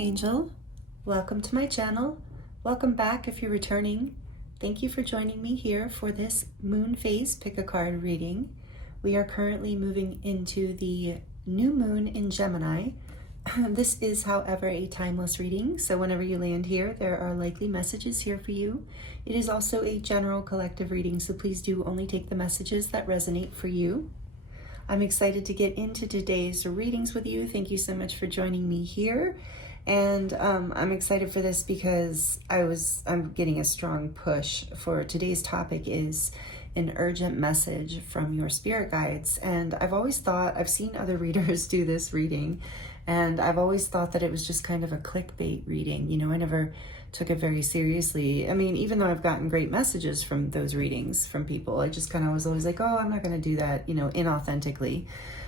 angel. Welcome to my channel. Welcome back if you're returning. Thank you for joining me here for this moon phase pick a card reading. We are currently moving into the new moon in Gemini. This is, however, a timeless reading, so whenever you land here, there are likely messages here for you. It is also a general collective reading, so please do only take the messages that resonate for you. I'm excited to get into today's readings with you. Thank you so much for joining me here. And I'm excited for this because I'm getting a strong push for today's topic is an urgent message from your spirit guides. And I've seen other readers do this reading, and I've always thought that it was just kind of a clickbait reading. You know, I never took it very seriously. I mean, even though I've gotten great messages from those readings from people, I just kind of was always like, oh, I'm not going to do that, you know, inauthentically.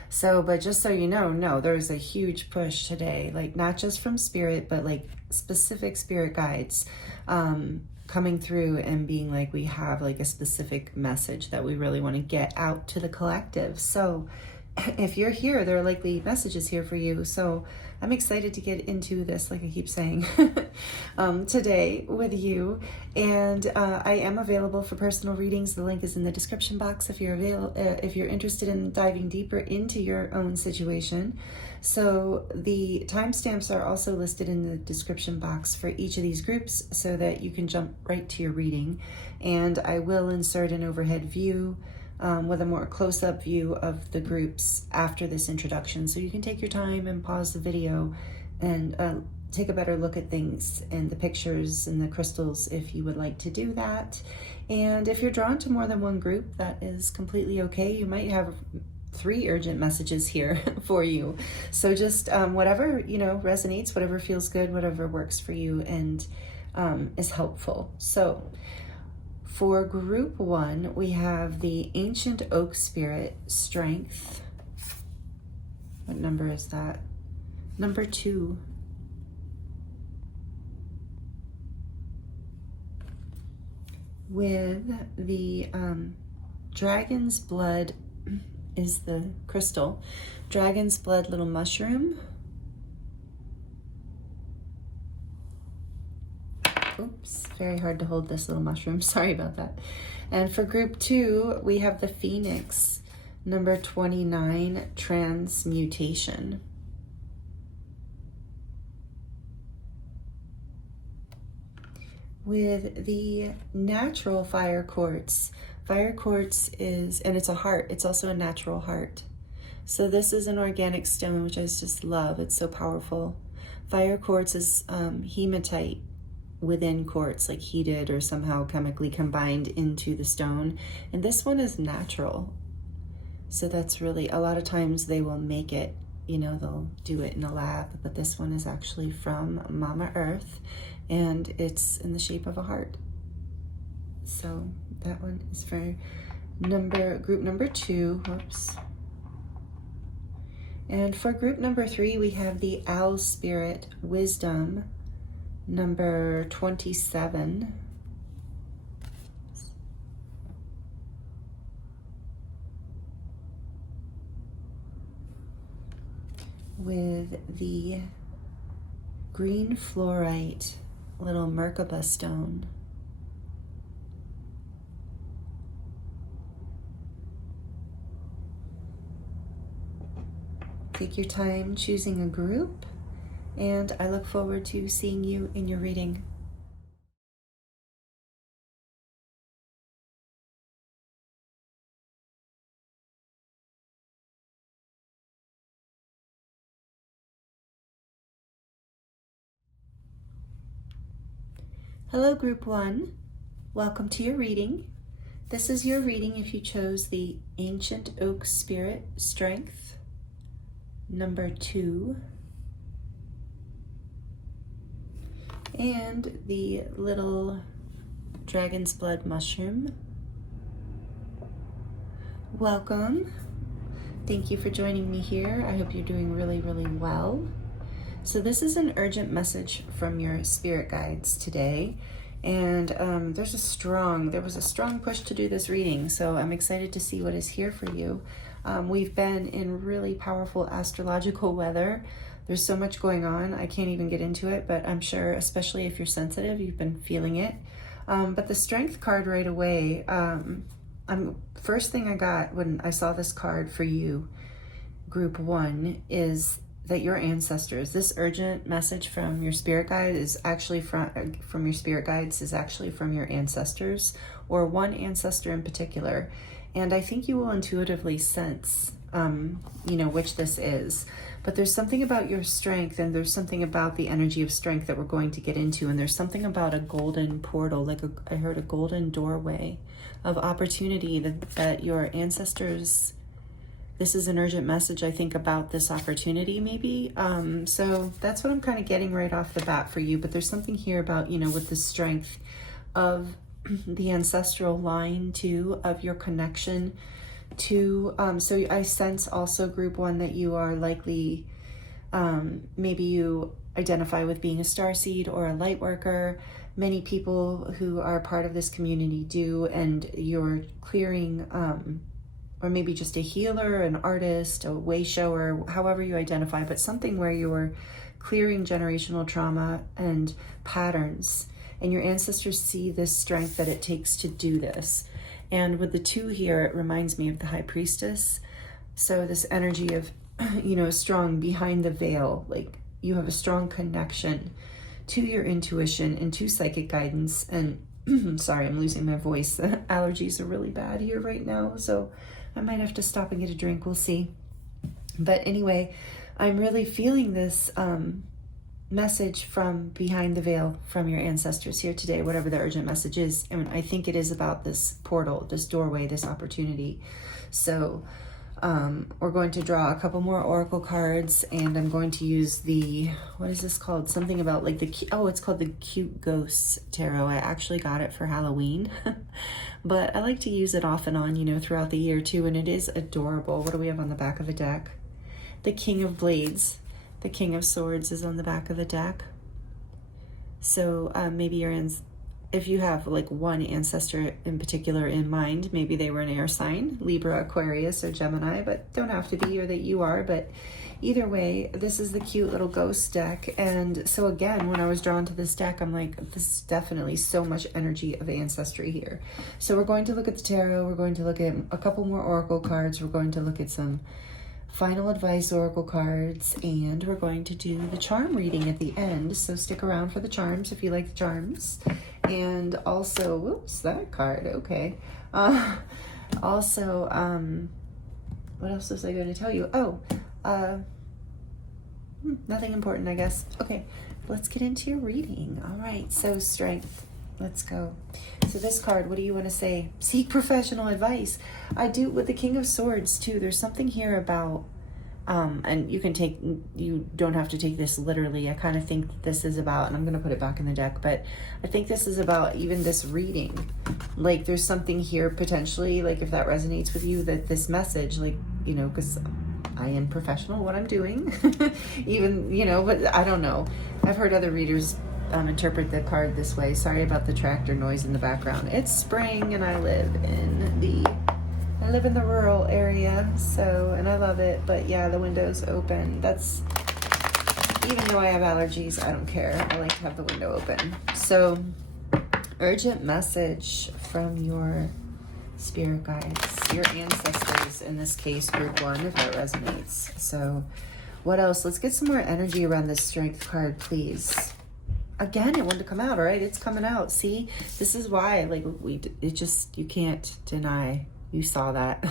So, but just so you know, no, there's a huge push today, like not just from spirit, but like specific spirit guides coming through and being like, we have like a specific message that we really want to get out to the collective. So if you're here, there are likely messages here for you. So I'm excited to get into this, like I keep saying, today with you. And I am available for personal readings. The link is in the description box if you're interested in diving deeper into your own situation. So the timestamps are also listed in the description box for each of these groups so that you can jump right to your reading. And I will insert an overhead view with a more close-up view of the groups after this introduction. So you can take your time and pause the video and take a better look at things and the pictures and the crystals if you would like to do that. And if you're drawn to more than one group, that is completely okay. You might have 3 urgent messages here for you. So just whatever, you know, resonates, whatever feels good, whatever works for you and is helpful. So for group 1, we have the Ancient Oak Spirit, Strength. What number is that? Number 2. With the Dragon's Blood is the crystal. Dragon's Blood little mushroom. Oops, very hard to hold this little mushroom. Sorry about that. And for group 2, we have the Phoenix, number 29, Transmutation. With the natural fire quartz. Fire quartz is, and it's a heart. It's also a natural heart. So this is an organic stone, which I just love. It's so powerful. Fire quartz is hematite within quartz, like heated or somehow chemically combined into the stone. And this one is natural. So that's really, a lot of times they will make it, you know, they'll do it in a lab, but this one is actually from Mama Earth and it's in the shape of a heart. So that one is for group number 2, whoops. And for group number 3, we have the Owl Spirit, Wisdom, number 27. With the green fluorite, little Merkaba stone. Take your time choosing a group, and I look forward to seeing you in your reading. Hello, group 1. Welcome to your reading. This is your reading if you chose the Ancient Oak Spirit, Strength, number 2. And the little Dragon's Blood mushroom. Welcome. Thank you for joining me here. I hope you're doing really, really well. So this is an urgent message from your spirit guides today. And there was a strong push to do this reading. So I'm excited to see what is here for you. We've been in really powerful astrological weather There's so much going on. I can't even get into it, but I'm sure, especially if you're sensitive, you've been feeling it. But the Strength card right away, first thing I got when I saw this card for you, group 1, is that your ancestors, this urgent message from your spirit guide is actually from your spirit guides is actually from your ancestors, or one ancestor in particular. And I think you will intuitively sense, which this is. But there's something about your strength, and there's something about the energy of strength that we're going to get into. And there's something about a golden portal, I heard a golden doorway of opportunity that your ancestors, this is an urgent message, I think, about this opportunity maybe. So that's what I'm kind of getting right off the bat for you. But there's something here about, with the strength of the ancestral line too, of your connection to, so I sense also group 1 that you are likely, maybe you identify with being a starseed or a light worker. Many people who are part of this community do, and you're clearing, or maybe just a healer, an artist, a way shower, however you identify, but something where you're clearing generational trauma and patterns. And your ancestors see this strength that it takes to do this. And with the 2 here, it reminds me of the High Priestess. So this energy of, strong behind the veil, like you have a strong connection to your intuition and to psychic guidance. And sorry, I'm losing my voice. The allergies are really bad here right now, so I might have to stop and get a drink. We'll see. But anyway, I'm really feeling this message from behind the veil from your ancestors here today, whatever the urgent message is. And I think it is about this portal, this doorway, this opportunity. So we're going to draw a couple more oracle cards, and I'm going to use what is this called? Something about like it's called the Cute Ghosts Tarot. I actually got it for Halloween, but I like to use it off and on, throughout the year too. And it is adorable. What do we have on the back of the deck? The King of Blades. The King of Swords is on the back of the deck. So maybe if you have like one ancestor in particular in mind, maybe they were an air sign, Libra, Aquarius, or Gemini, but don't have to be, or that you are. But either way, this is the cute little ghost deck. And so again, when I was drawn to this deck, I'm like, this is definitely so much energy of ancestry here. So we're going to look at the tarot. We're going to look at a couple more oracle cards. We're going to look at some final advice oracle cards, and we're going to do the charm reading at the end. So stick around for the charms if you like the charms. And also, whoops, that card, okay. Also, what else was I going to tell you? Nothing important, I guess. Okay, let's get into your reading. All right, so strength. Let's go. So this card, what do you want to say? Seek professional advice. I do with the King of Swords too. There's something here about, and you don't have to take this literally. I kind of think this is about, and I'm going to put it back in the deck, but I think this is about even this reading. Like there's something here potentially, like if that resonates with you, that this message, like, because I am professional what I'm doing, even, but I don't know. I've heard other readers interpret the card this way. Sorry about the tractor noise in the background. It's spring and I live in the rural area, so, and I love it, but yeah, the window's open. That's, even though I have allergies, I don't care. I like to have the window open. So, urgent message from your spirit guides, your ancestors, in this case, group 1, if that resonates. So, what else? Let's get some more energy around this strength card, please. Again, it wanted to come out, all right? It's coming out. See, this is why, like, you can't deny. You saw that.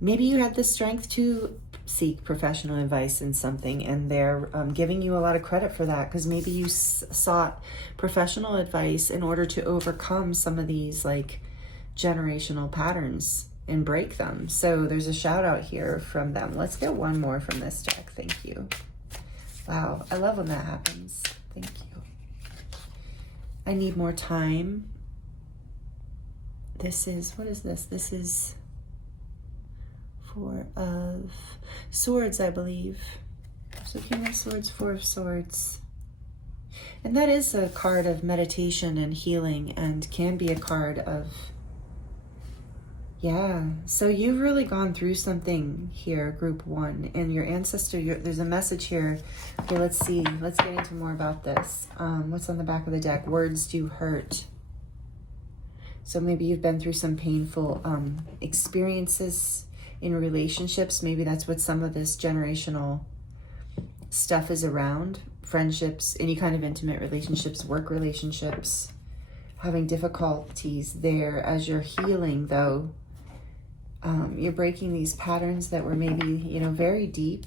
Maybe you had the strength to seek professional advice in something, and they're giving you a lot of credit for that, because maybe you sought professional advice in order to overcome some of these, like, generational patterns and break them. So there's a shout out here from them. Let's get one more from this deck. Thank you. Wow, I love when that happens. Thank you. I need more time. This is, what is this? This is 4 of Swords, I believe. So King of Swords, 4 of Swords. And that is a card of meditation and healing, and can be a card of Yeah, so you've really gone through something here, group 1, and your ancestor, there's a message here. Okay, let's see. Let's get into more about this. What's on the back of the deck? Words do hurt. So maybe you've been through some painful experiences in relationships. Maybe that's what some of this generational stuff is around. Friendships, any kind of intimate relationships, work relationships. Having difficulties there as you're healing, though. You're breaking these patterns that were maybe, you know, very deep,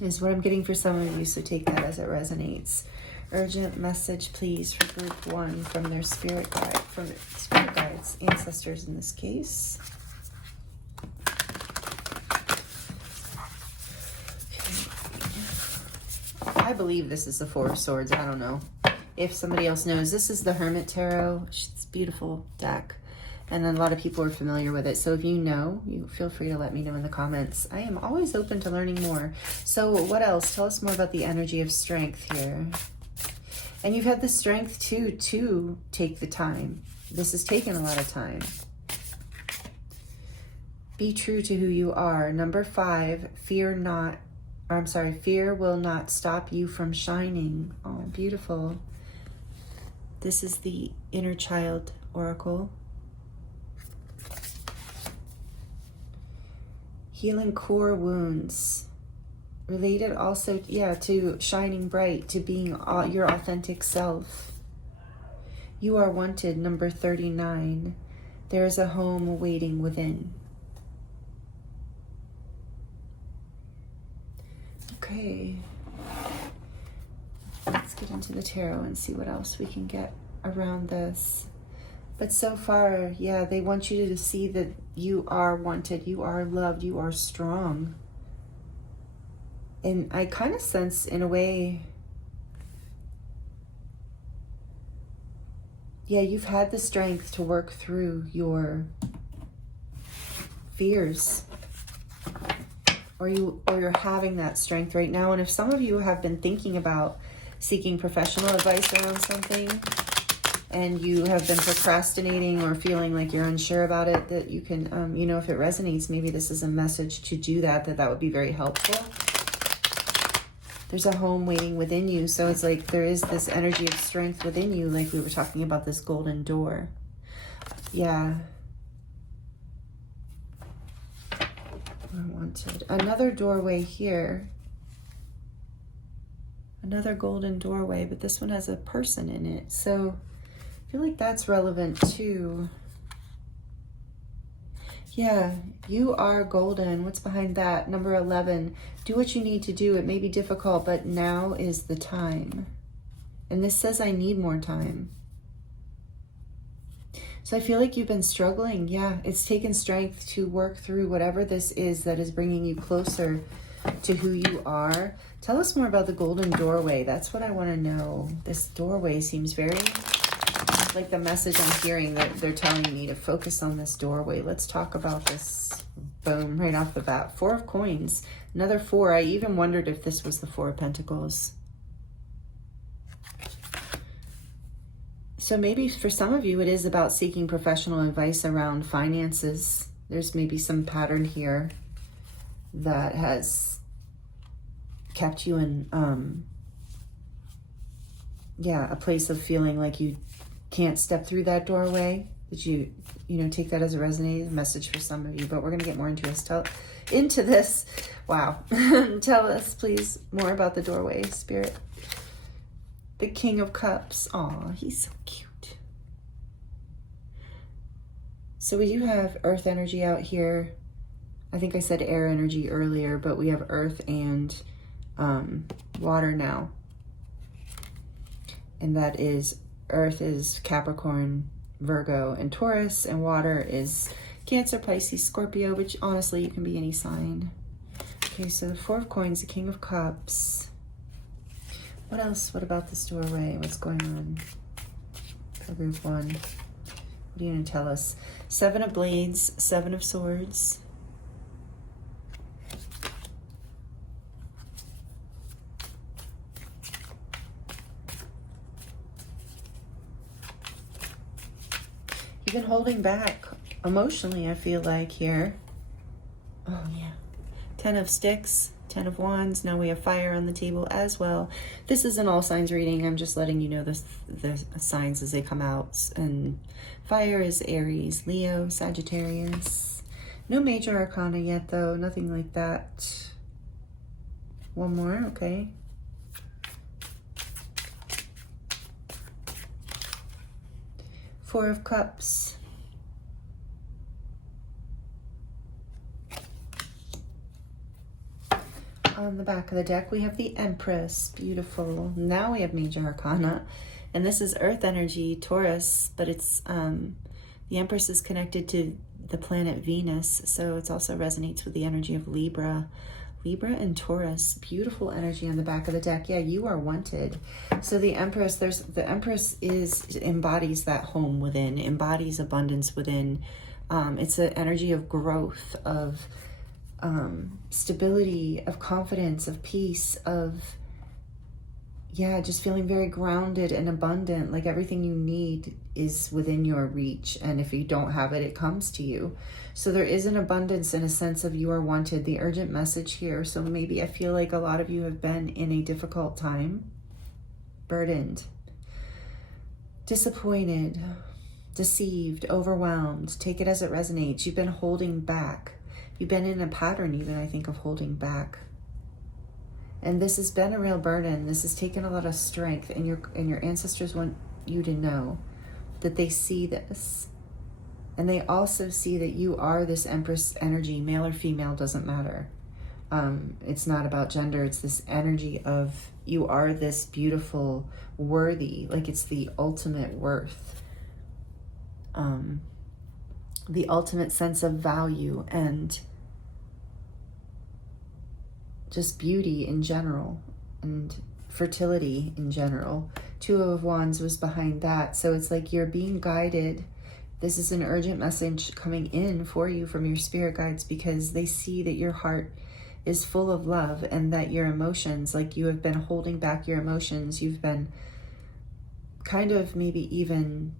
is what I'm getting for some of you, so take that as it resonates. Urgent message, please, for group 1 from their spirit guide, from spirit guides, ancestors in this case. I believe this is the Four of Swords. I don't know. If somebody else knows, this is the Hermit Tarot. It's a beautiful deck. And then a lot of people are familiar with it. So if you know, you feel free to let me know in the comments. I am always open to learning more. So what else? Tell us more about the energy of strength here. And you've had the strength too to take the time. This has taken a lot of time. Be true to who you are. Number 5, fear will not stop you from shining. Oh, beautiful. This is the Inner Child Oracle. Healing core wounds. Related also, yeah, to shining bright, to being your authentic self. You are wanted, number 39. There is a home waiting within. Okay. Let's get into the tarot and see what else we can get around this. But so far, yeah, they want you to see that you are wanted, you are loved, you are strong. And I kind of sense, in a way, yeah, you've had the strength to work through your fears. Or you're having that strength right now. And if some of you have been thinking about seeking professional advice around something, and you have been procrastinating or feeling like you're unsure about it, that you can, you know, if it resonates, maybe this is a message to do that would be very helpful. There's a home waiting within you. So it's like there is this energy of strength within you, like we were talking about this golden door. Yeah. Unwanted. Another doorway here. Another golden doorway, but this one has a person in it. So I feel like that's relevant too. Yeah, you are golden. What's behind that? Number 11. Do what you need to do. It may be difficult, but now is the time. And this says I need more time. So I feel like you've been struggling. Yeah, it's taken strength to work through whatever this is that is bringing you closer to who you are. Tell us more about the golden doorway. That's what I want to know. This doorway seems very like the message I'm hearing, that they're telling me to focus on this doorway. Let's talk about this. Boom, right off the bat. 4 of coins, another 4. I even wondered if this was the 4 of Pentacles. So maybe for some of you, it is about seeking professional advice around finances. There's maybe some pattern here that has kept you in, a place of feeling like you can't step through that doorway. Did you take that as a resonating message for some of you? But we're going to get more into this. Wow. Tell us, please, more about the doorway, Spirit. The King of Cups. Aw, he's so cute. So we do have earth energy out here. I think I said air energy earlier, but we have earth and water now. And that is, earth is Capricorn, Virgo, and Taurus, and water is Cancer, Pisces, Scorpio, which honestly, you can be any sign. Okay, so the 4 of coins, the King of Cups. What else? What about this doorway? What's going on for group 1? What are you going to tell us? 7 of blades, 7 of swords. You've been holding back emotionally, I feel like here. Oh yeah. 10 of Sticks, 10 of Wands. Now we have fire on the table as well. This is an all signs reading. I'm just letting you know the signs as they come out. And fire is Aries, Leo, Sagittarius. No major arcana yet though. Nothing like that. One more, okay. Four of Cups. On the back of the deck, we have the Empress. Beautiful. Now we have major arcana. And this is Earth energy, Taurus, but it's the Empress is connected to the planet Venus, so it also resonates with the energy of Libra. Libra and Taurus, beautiful energy on the back of the deck. Yeah, you are wanted. So the Empress, embodies that home within, embodies abundance within. It's an energy of growth, of stability, of confidence, of peace, of, yeah, just feeling very grounded and abundant, like everything you need is within your reach. And if you don't have it, it comes to you. So there is an abundance and a sense of you are wanted, the urgent message here. So maybe I feel like a lot of you have been in a difficult time, burdened, disappointed, deceived, overwhelmed. Take it as it resonates. You've been holding back. You've been in a pattern even, I think, of holding back. And this has been a real burden. This has taken a lot of strength, and your ancestors want you to know that they see this. And they also see that you are this Empress energy, male or female, doesn't matter. It's not about gender. It's this energy of you are this beautiful, worthy, like it's the ultimate worth. The ultimate sense of value and just beauty in general and fertility in general. Two of Wands was behind that. So it's like you're being guided. This is an urgent message coming in for you from your spirit guides, because they see that your heart is full of love and that your emotions, like you have been holding back your emotions. You've been kind of maybe even,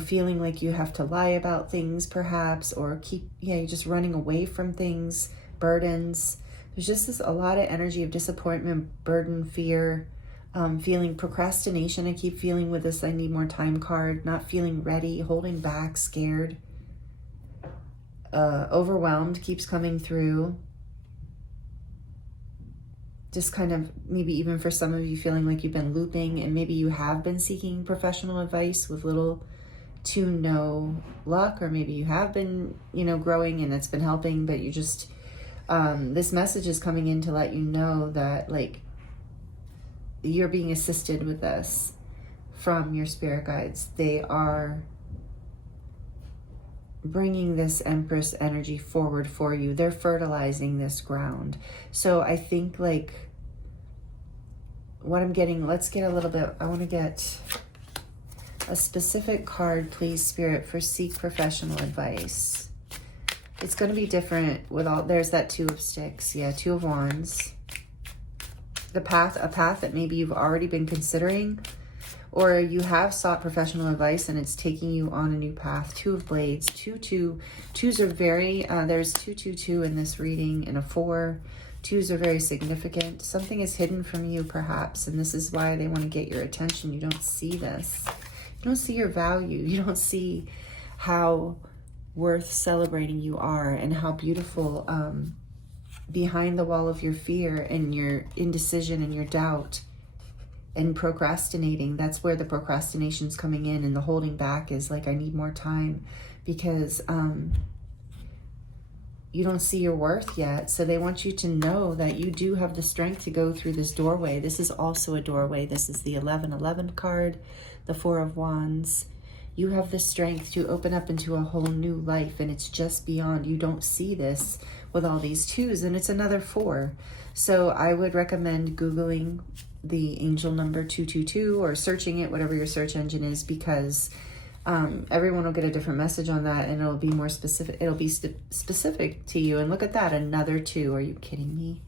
feeling like you have to lie about things perhaps, or you're just running away from things, burdens. There's just a lot of energy of disappointment, burden, fear, feeling procrastination. I keep feeling with this I need more time card, not feeling ready, holding back, scared, overwhelmed keeps coming through. Just kind of maybe even for some of you feeling like you've been looping, and maybe you have been seeking professional advice with little to no luck, or maybe you have been, growing and it's been helping, but you just, this message is coming in to let you know that like you're being assisted with this from your spirit guides. They are bringing this Empress energy forward for you. They're fertilizing this ground. So I think like what I'm getting, let's get a little bit, I want to get a specific card, please, Spirit, for seek professional advice. It's going to be different with all, there's that Two of Sticks. Yeah, Two of Wands. A path that maybe you've already been considering, or you have sought professional advice and it's taking you on a new path. Two of Blades, twos are very, there's 222 in this reading and a 4. Twos are very significant. Something is hidden from you perhaps, and this is why they want to get your attention. You don't see this. You don't see your value. You don't see how worth celebrating you are, and how beautiful behind the wall of your fear and your indecision and your doubt and procrastinating, that's where the procrastination's coming in, and the holding back is like, I need more time, because you don't see your worth yet. So they want you to know that you do have the strength to go through this doorway. This is also a doorway. This is the 1111 card, the 4 of Wands. You have the strength to open up into a whole new life, and it's just beyond. You don't see this with all these twos, and it's another 4. So I would recommend Googling the angel number 222 or searching it, whatever your search engine is, because everyone will get a different message on that, and it'll be more specific. It'll be specific to you. And look at that, another 2. Are you kidding me?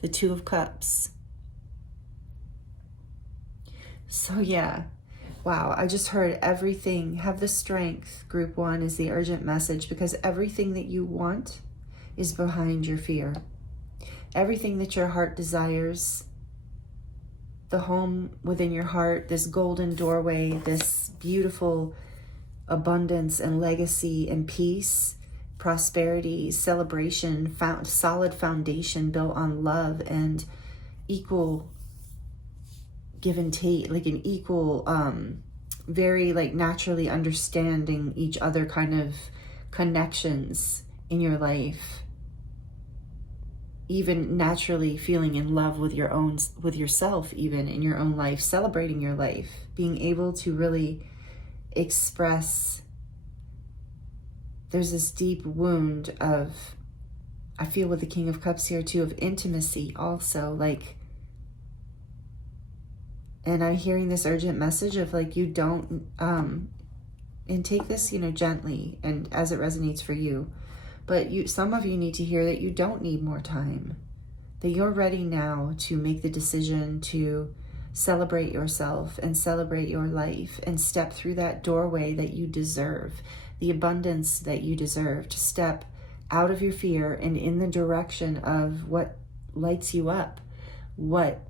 The 2 of Cups. So yeah. Wow, I just heard everything. Have the strength, group 1 is the urgent message, because everything that you want is behind your fear. Everything that your heart desires, the home within your heart, this golden doorway, this beautiful abundance and legacy and peace, prosperity, celebration, solid foundation built on love and equal give and take, like an equal, very like naturally understanding each other kind of connections in your life. Even naturally feeling in love with with yourself, even in your own life, celebrating your life, being able to really express. There's this deep wound of, I feel with the King of Cups here too, of intimacy also, like, and I'm hearing this urgent message of like, you don't, and take this, gently and as it resonates for you. But some of you need to hear that you don't need more time, that you're ready now to make the decision to celebrate yourself and celebrate your life and step through that doorway that you deserve, the abundance that you deserve, to step out of your fear and in the direction of what lights you up, what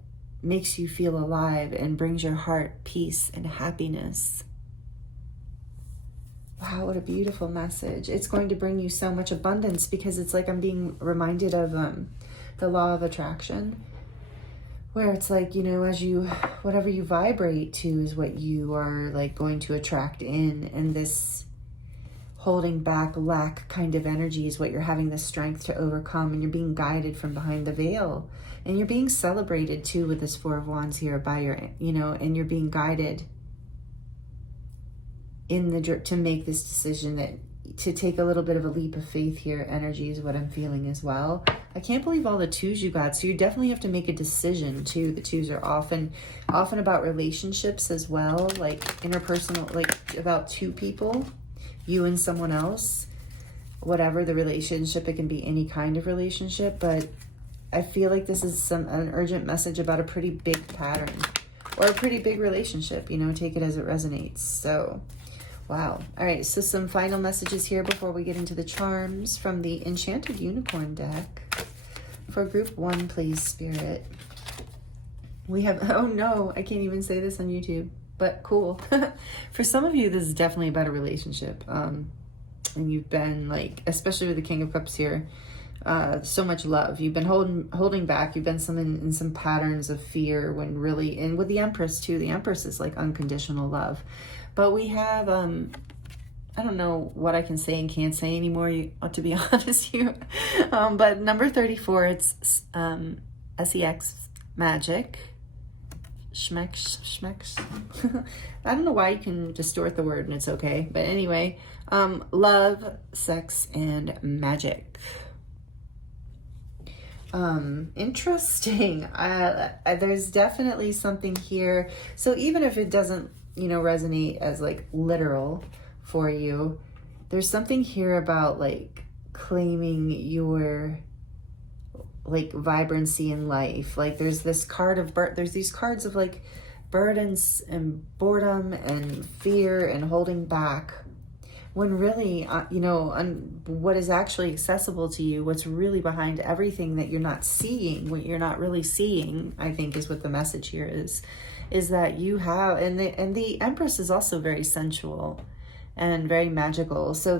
makes you feel alive and brings your heart peace and happiness. Wow, what a beautiful message. It's going to bring you so much abundance, because it's like I'm being reminded of the law of attraction, where it's like, as you, whatever you vibrate to is what you are like going to attract in. And this holding back, lack kind of energy is what you're having the strength to overcome. And you're being guided from behind the veil. And you're being celebrated too with this Four of Wands here by your, and you're being guided to make this decision, that to take a little bit of a leap of faith here. Energy is what I'm feeling as well. I can't believe all the twos you got. So you definitely have to make a decision too. The twos are often about relationships as well, like interpersonal, like about two people, you and someone else, whatever the relationship. It can be any kind of relationship, but I feel like this is an urgent message about a pretty big pattern or a pretty big relationship, take it as it resonates. So wow. All right. So some final messages here before we get into the charms from the Enchanted Unicorn deck. For group 1, please, Spirit. We have, oh no, I can't even say this on YouTube, but cool. For some of you, this is definitely about a relationship. And you've been like, especially with the King of Cups here, so much love. You've been holding back. You've been in some patterns of fear, when really, and with the Empress too, the Empress is like unconditional love. But we have, I don't know what I can say and can't say anymore, to be honest here. But number 34, it's SEX magic. Schmecks. I don't know why you can distort the word and it's okay. But anyway, love, sex, and magic. Interesting. There's definitely something here. So even if it doesn't, resonate as like literal for you, there's something here about like claiming your like vibrancy in life. Like there's this card of there's these cards of like burdens and boredom and fear and holding back, when really what is actually accessible to you, what's really behind everything that you're not seeing, what you're not really seeing, I think is what the message here is that you have, and the Empress is also very sensual and very magical. So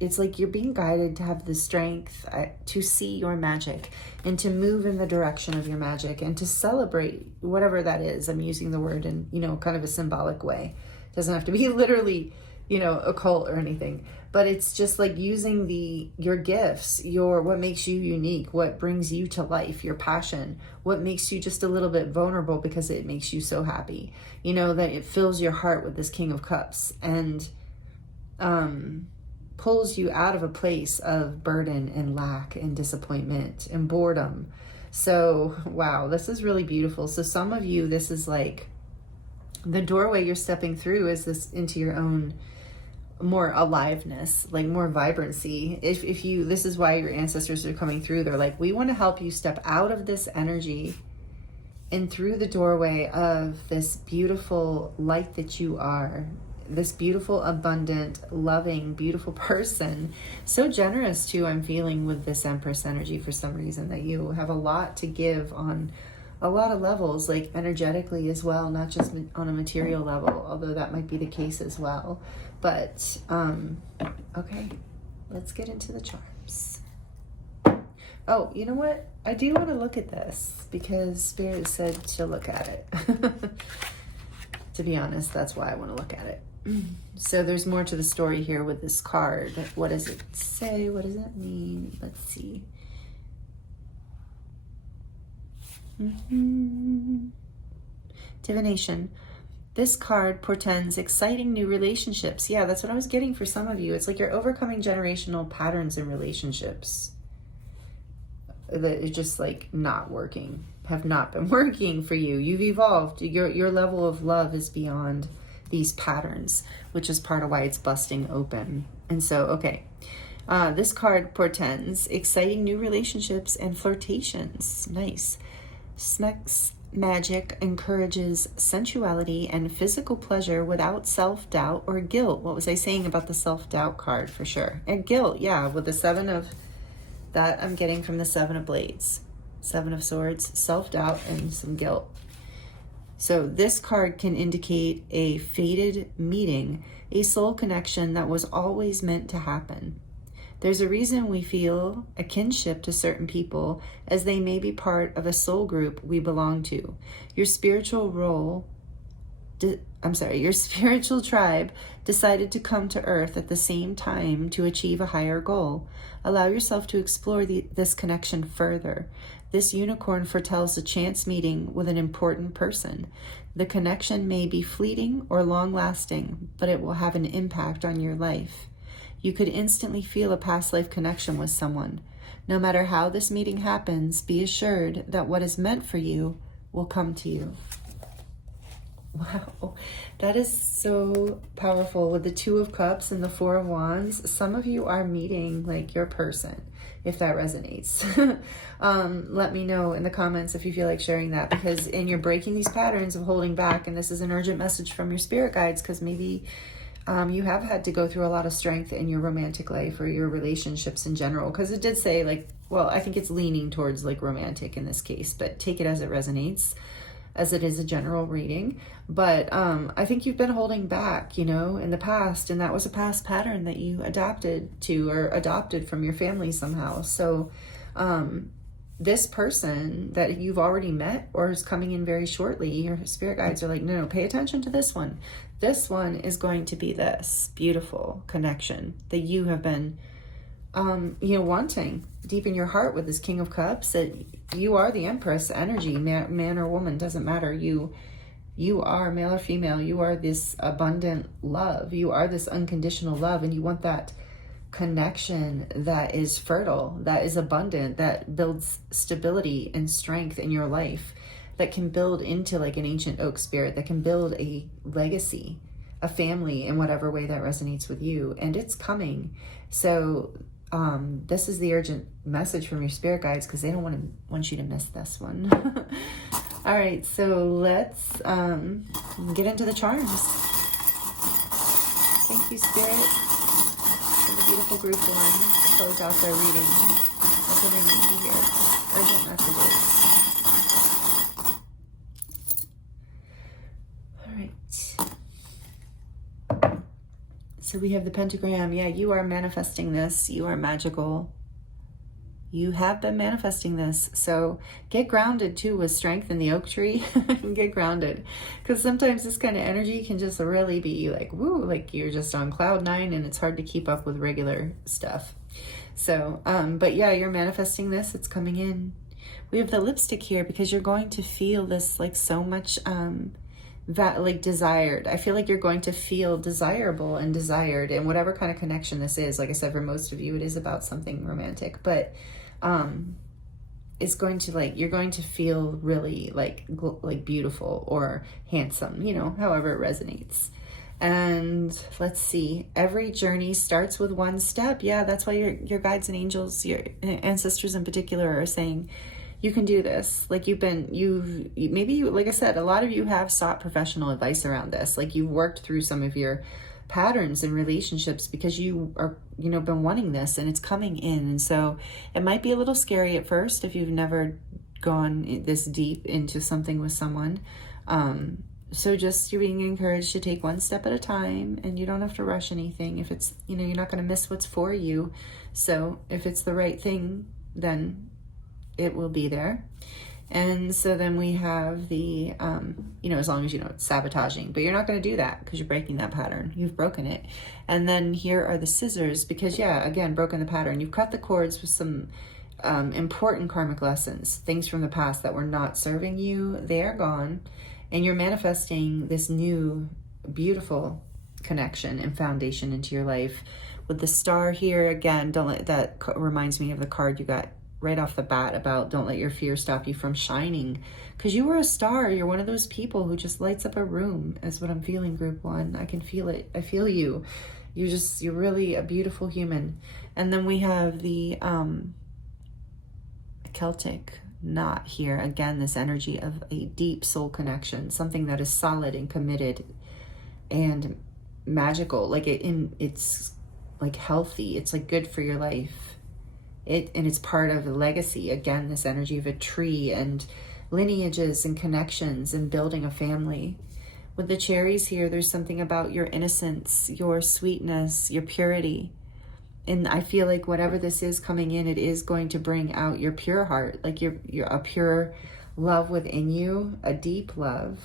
it's like you're being guided to have the strength to see your magic and to move in the direction of your magic and to celebrate whatever that is. I'm using the word in, kind of a symbolic way. It doesn't have to be literally, occult or anything, but it's just like using your gifts, what makes you unique, what brings you to life, your passion, what makes you just a little bit vulnerable because it makes you so happy, that it fills your heart with this King of Cups and pulls you out of a place of burden and lack and disappointment and boredom. So, wow, this is really beautiful. So some of you, this is like the doorway you're stepping through is this into your own more aliveness, like more vibrancy. If you, this is why your ancestors are coming through. They're like, we want to help you step out of this energy and through the doorway of this beautiful light that you are, this beautiful, abundant, loving, beautiful person, so generous too, I'm feeling with this Empress energy for some reason, that you have a lot to give on a lot of levels, like energetically as well, not just on a material level, although that might be the case as well. But okay, let's get into the charms. Oh, you know what? I do want to look at this because Spirit said to look at it. To be honest, that's why I want to look at it. So there's more to the story here with this card. What does it say? What does it mean? Let's see. Divination. This card portends exciting new relationships. Yeah, that's what I was getting for some of you. It's like you're overcoming generational patterns in relationships that is just like not working, have not been working for you. You've evolved. Your level of love is beyond these patterns, which is part of why it's busting open. And so, okay. This card portends exciting new relationships and flirtations. Nice. Smex magic encourages sensuality and physical pleasure without self-doubt or guilt. What was I saying about the self-doubt card for sure? And guilt, yeah, with the 7 of that I'm getting from the 7 of blades. 7 of swords, self-doubt and some guilt. So this card can indicate a fated meeting, a soul connection that was always meant to happen. There's a reason we feel a kinship to certain people, as they may be part of a soul group we belong to. Your spiritual tribe decided to come to Earth at the same time to achieve a higher goal. Allow yourself to explore this connection further. This unicorn foretells a chance meeting with an important person. The connection may be fleeting or long-lasting, but it will have an impact on your life. You could instantly feel a past life connection with someone. No matter how this meeting happens, be assured that what is meant for you will come to you. Wow, that is so powerful. With the 2 of Cups and the 4 of Wands, some of you are meeting like your person, if that resonates. Let me know in the comments if you feel like sharing that, because you're breaking these patterns of holding back, and this is an urgent message from your spirit guides, because maybe you have had to go through a lot of strength in your romantic life or your relationships in general, because it did say like, well, I think it's leaning towards like romantic in this case, but take it as it resonates, as it is a general reading. But I think you've been holding back, in the past, and that was a past pattern that you adapted to or adopted from your family somehow. So this person that you've already met or is coming in very shortly, your spirit guides are like, no, pay attention to this one. This one is going to be this beautiful connection that you have been, wanting deep in your heart with this King of Cups, that you are the Empress energy, man or woman, doesn't matter. You are male or female. You are this abundant love. You are this unconditional love, and you want that connection that is fertile, that is abundant, that builds stability and strength in your life, that can build into like an ancient oak spirit, that can build a legacy, a family in whatever way that resonates with you. And it's coming. So this is the urgent message from your spirit guides, because they don't want you to miss this one. All right, so let's get into the charms. Thank you, Spirit, for the beautiful group one to close out their reading. That's what I need to hear. Urgent messages. All right. So we have the pentagram. Yeah, you are manifesting this. You are magical. You have been manifesting this. So get grounded too with strength in the oak tree. Get grounded. Because sometimes this kind of energy can just really be like, woo, like you're just on cloud 9 and it's hard to keep up with regular stuff. So, but yeah, you're manifesting this. It's coming in. We have the lipstick here because you're going to feel this like so much, like desired. I feel like you're going to feel desirable and desired, and whatever kind of connection this is. Like I said, for most of you, it is about something romantic, but it's going to like, you're going to feel really like beautiful or handsome, however it resonates. And let's see, every journey starts with one step. Yeah, that's why your guides and angels, your ancestors in particular, are saying, You can do this. Like like I said, a lot of you have sought professional advice around this. Like you've worked through some of your patterns in relationships because you are, been wanting this and it's coming in. And so it might be a little scary at first if you've never gone this deep into something with someone. So just you're being encouraged to take one step at a time, and you don't have to rush anything. If it's, you're not going to miss what's for you. So if it's the right thing, then it will be there. And so then we have the, as long as it's sabotaging, but you're not going to do that because you're breaking that pattern. You've broken it. And then here are the scissors because, again, broken the pattern. You've cut the cords with some important karmic lessons, things from the past that were not serving you. They are gone. And you're manifesting this new, beautiful connection and foundation into your life. With the star here, again, that reminds me of the card you got right off the bat about don't let your fear stop you from shining. Because you are a star. You're one of those people who just lights up a room, is what I'm feeling, group 1. I can feel it. I feel you. You're really a beautiful human. And then we have the Celtic knot here. Again, this energy of a deep soul connection, something that is solid and committed and magical. Like it's like healthy. It's like good for your life. And it's part of a legacy. Again, this energy of a tree and lineages and connections and building a family. With the cherries here, there's something about your innocence, your sweetness, your purity. And I feel like whatever this is coming in, it is going to bring out your pure heart, like you're a pure love within you, a deep love.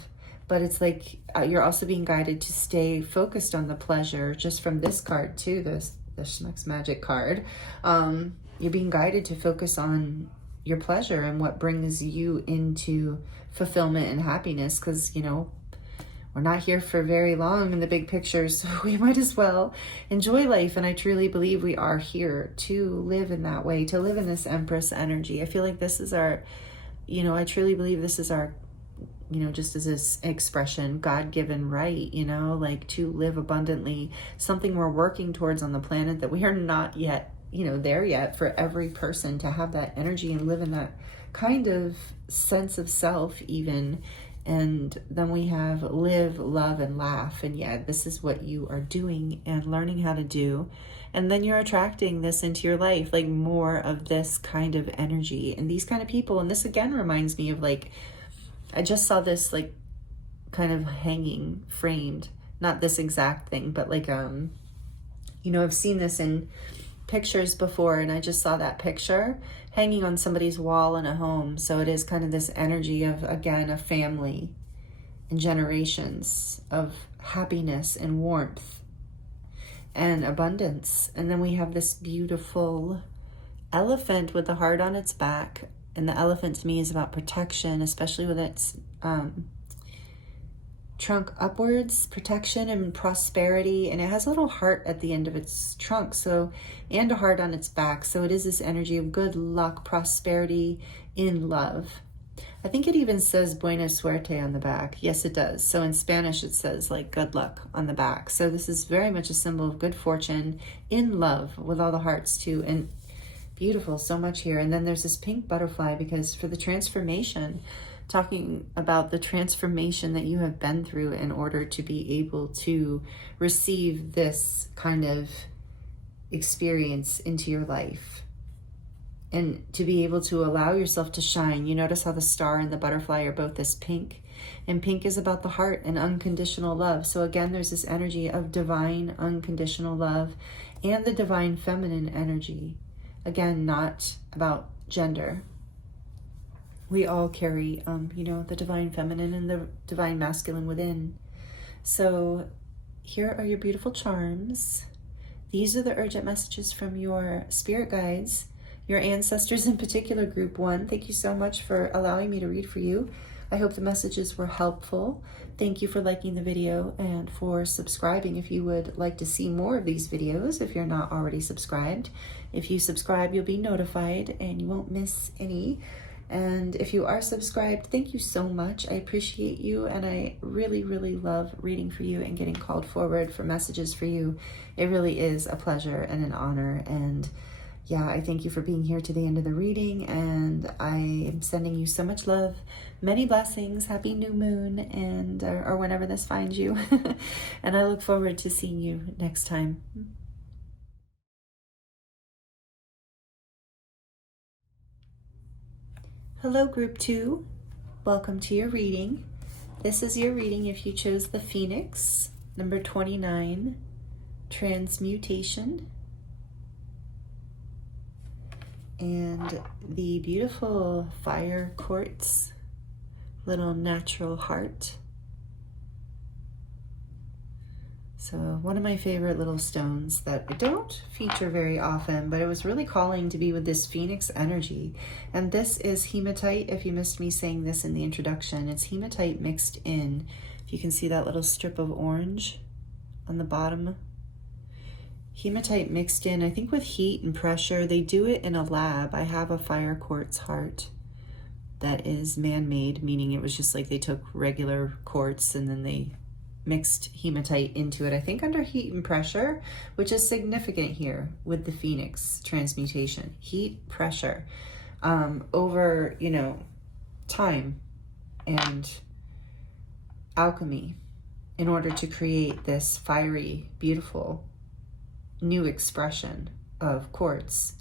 But it's like you're also being guided to stay focused on the pleasure. Just from this card too, the Schmuck's Magic card, you're being guided to focus on your pleasure and what brings you into fulfillment and happiness. Because we're not here for very long in the big picture, so we might as well enjoy life. And I truly believe we are here to live in that way, to live in this Empress energy. I feel like this is our, I truly believe this is our, just as this expression, God-given right, like to live abundantly, something we're working towards on the planet that we are not yet, there yet, for every person to have that energy and live in that kind of sense of self even. And then we have live, love, and laugh. And this is what you are doing and learning how to do. And then you're attracting this into your life, like more of this kind of energy and these kind of people. And this again reminds me of I just saw this kind of hanging, framed, not this exact thing, but I've seen this in pictures before, and I just saw that picture hanging on somebody's wall in a home. So it is kind of this energy of, again, a family and generations of happiness and warmth and abundance. And then we have this beautiful elephant with the heart on its back. And the elephant to me is about protection, especially with its trunk upwards, protection and prosperity. And it has a little heart at the end of its trunk, and a heart on its back. So it is this energy of good luck, prosperity in love. I think it even says buena suerte on the back. Yes, it does. So in Spanish, it says good luck on the back. So this is very much a symbol of good fortune in love, with all the hearts too. And beautiful, so much here. And then there's this pink butterfly because for the transformation, talking about the transformation that you have been through in order to be able to receive this kind of experience into your life and to be able to allow yourself to shine. You notice how the star and the butterfly are both this pink, and pink is about the heart and unconditional love. So again, there's this energy of divine unconditional love and the divine feminine energy. Again, not about gender. We all carry, the divine feminine and the divine masculine within. So here are your beautiful charms. These are the urgent messages from your spirit guides, your ancestors in particular, group 1. Thank you so much for allowing me to read for you. I hope the messages were helpful. Thank you for liking the video and for subscribing if you would like to see more of these videos if you're not already subscribed. If you subscribe, you'll be notified and you won't miss any. And if you are subscribed, thank you so much. I appreciate you, and I really, really love reading for you and getting called forward for messages for you. It really is a pleasure and an honor. And yeah, I thank you for being here to the end of the reading, and I am sending you so much love, many blessings, happy new moon, and or whenever this finds you. And I look forward to seeing you next time. Hello, Group 2. Welcome to your reading. This is your reading if you chose the Phoenix, number 29, Transmutation, and the beautiful fire quartz, little natural heart. So one of my favorite little stones that I don't feature very often, but it was really calling to be with this Phoenix energy. And this is hematite. If you missed me saying this in the introduction, it's hematite mixed in. If you can see that little strip of orange on the bottom. Hematite mixed in, I think with heat and pressure. They do it in a lab. I have a fire quartz heart that is man-made, meaning it was just like they took regular quartz and then they mixed hematite into it, I think under heat and pressure, which is significant here with the Phoenix transmutation. Heat, pressure, over, you know, time and alchemy in order to create this fiery, beautiful new expression of quartz.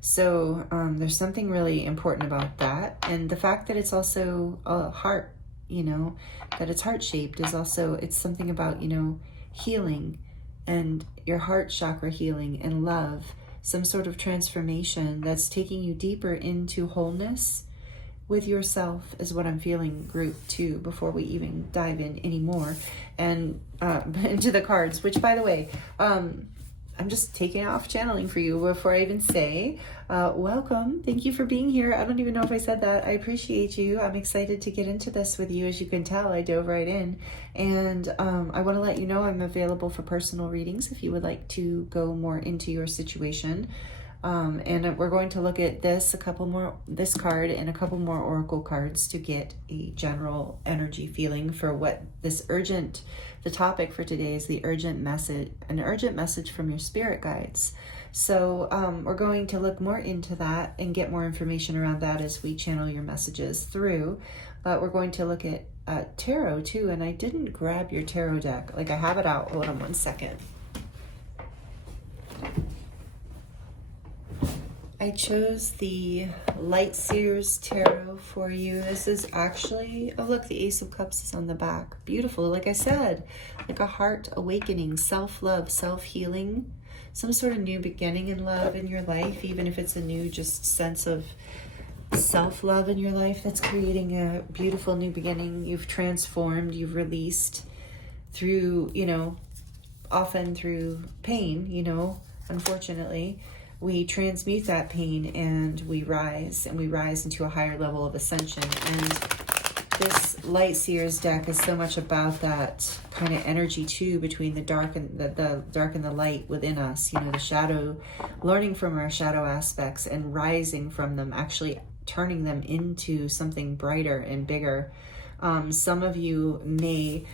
So there's something really important about that. And the fact that it's also a heart, you know, that it's heart-shaped is also, it's something about, you know, healing and your heart chakra healing and love, some sort of transformation that's taking you deeper into wholeness with yourself is what I'm feeling, Group 2, before we even dive in anymore and into the cards, which, by the way, I'm just taking off channeling for you before I even say welcome. Thank you for being here. I don't even know if I said that. I appreciate you. I'm excited to get into this with you. As you can tell, I dove right in. And I want to let you know I'm available for personal readings if you would like to go more into your situation. And we're going to look at this card and a couple more oracle cards to get a general energy feeling for what the topic for today is, an urgent message from your spirit guides. So we're going to look more into that and get more information around that as we channel your messages through. But we're going to look at tarot too, and I didn't grab your tarot deck. Like, I have it out. Hold on one second. I chose the Light Seers Tarot for you. This is actually, oh look, the Ace of Cups is on the back. Beautiful, like I said, like a heart awakening, self-love, self-healing, some sort of new beginning in love in your life, even if it's a new just sense of self-love in your life that's creating a beautiful new beginning. You've transformed, you've released through, you know, often through pain, you know, unfortunately. We transmute that pain and we rise into a higher level of ascension. And this Light Seers deck is so much about that kind of energy too, between the dark and the light within us, you know, the shadow, learning from our shadow aspects and rising from them, actually turning them into something brighter and bigger. Some of you may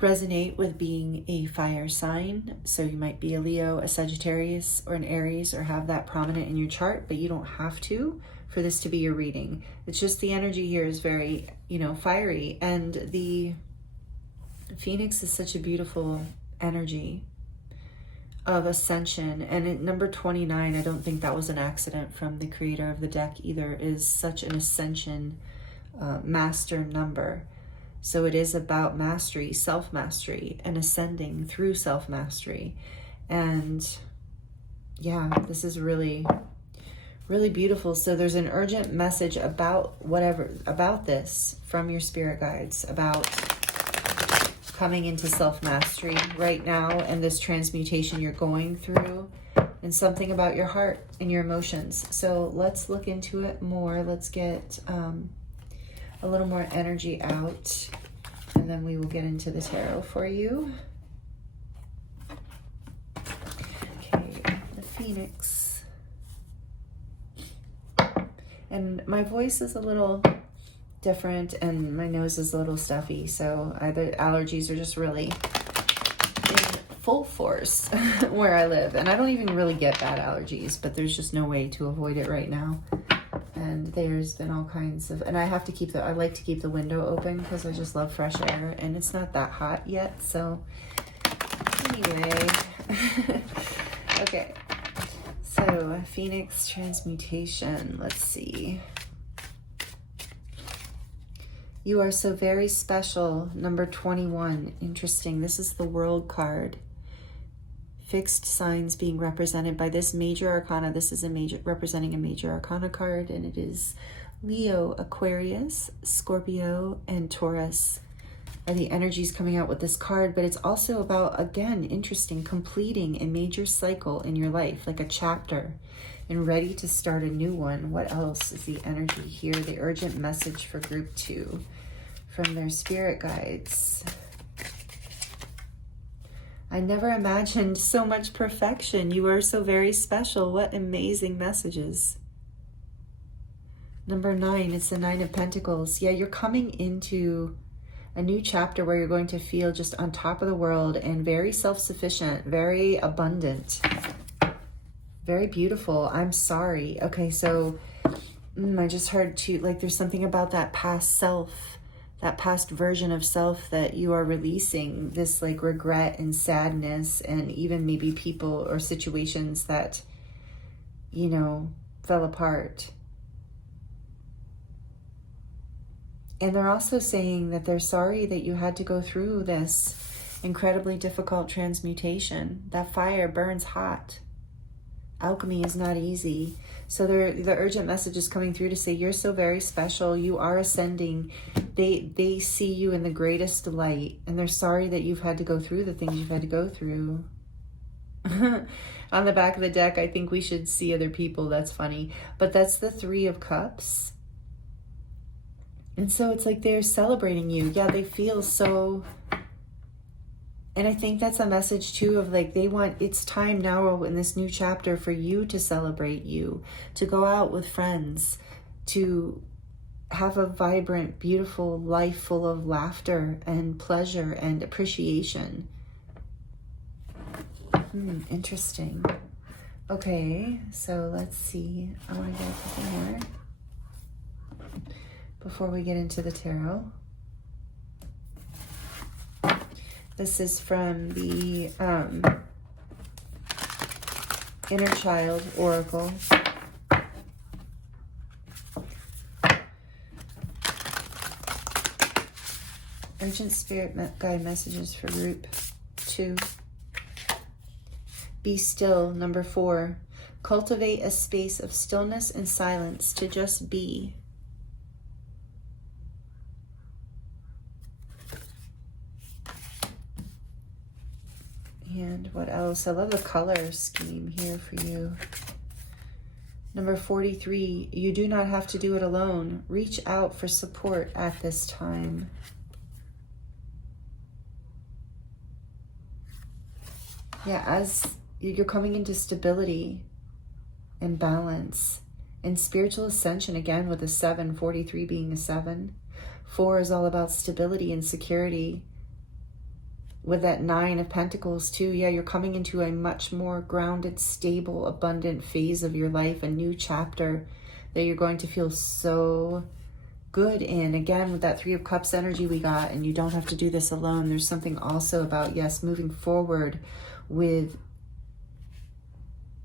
resonate with being a fire sign, so you might be a Leo, a Sagittarius, or an Aries, or have that prominent in your chart, but you don't have to for this to be your reading. It's just the energy here is very, you know, fiery, and the Phoenix is such a beautiful energy of ascension. And at number 29, I don't think that was an accident from the creator of the deck either, is such an ascension master number. So it is about mastery, self-mastery, and ascending through self-mastery. And yeah, this is really, really beautiful. So there's an urgent message about this from your spirit guides, about coming into self-mastery right now and this transmutation you're going through, and something about your heart and your emotions. So let's look into it more. Let's get a little more energy out, and then we will get into the tarot for you. Okay, the Phoenix. And my voice is a little different and my nose is a little stuffy, so either allergies are just really in full force where I live. And I don't even really get bad allergies, but there's just no way to avoid it right now. And there's been all kinds of, and I have to keep I like to keep the window open because I just love fresh air, and it's not that hot yet. So anyway, okay. So Phoenix transmutation, let's see. You are so very special, number 21. Interesting. This is the World card. Fixed signs being represented by this major arcana. This is representing a major arcana card, and it is Leo, Aquarius, Scorpio, and Taurus are the energies coming out with this card. But it's also about, again, interesting, completing a major cycle in your life, like a chapter, and ready to start a new one. What else is the energy here? The urgent message for group 2 from their spirit guides. I never imagined so much perfection. You are so very special. What amazing messages. Number 9, it's the 9 of Pentacles. Yeah, you're coming into a new chapter where you're going to feel just on top of the world and very self-sufficient, very abundant. Very beautiful. I'm sorry. Okay, so I just heard too, like there's something about that past self, that past version of self that you are releasing, this like regret and sadness, and even maybe people or situations that, you know, fell apart. And they're also saying that they're sorry that you had to go through this incredibly difficult transmutation. That fire burns hot. Alchemy is not easy. So the urgent message is coming through to say you're so very special. You are ascending. They see you in the greatest light, and they're sorry that you've had to go through the things you've had to go through. On the back of the deck, I think we should see other people. That's funny. But that's the 3 of Cups. And so it's like they're celebrating you. Yeah, they feel so... And I think that's a message too of like they want, it's time now in this new chapter for you to celebrate you, to go out with friends, to have a vibrant, beautiful life full of laughter and pleasure and appreciation. Interesting. Okay, so let's see. I want to get a couple more before we get into the tarot. This is from the Inner Child Oracle. Urgent Spirit Guide Messages for Group 2. Be still, number 4. Cultivate a space of stillness and silence to just be. And what else? I love the color scheme here for you. Number 43, you do not have to do it alone. Reach out for support at this time. Yeah, as you're coming into stability and balance and spiritual ascension, again with a 7, 43 being a 7. 4 is all about stability and security. With that 9 of Pentacles too, yeah, you're coming into a much more grounded, stable, abundant phase of your life, a new chapter that you're going to feel so good in. Again, with that 3 of Cups energy we got, and you don't have to do this alone. There's something also about, yes, moving forward with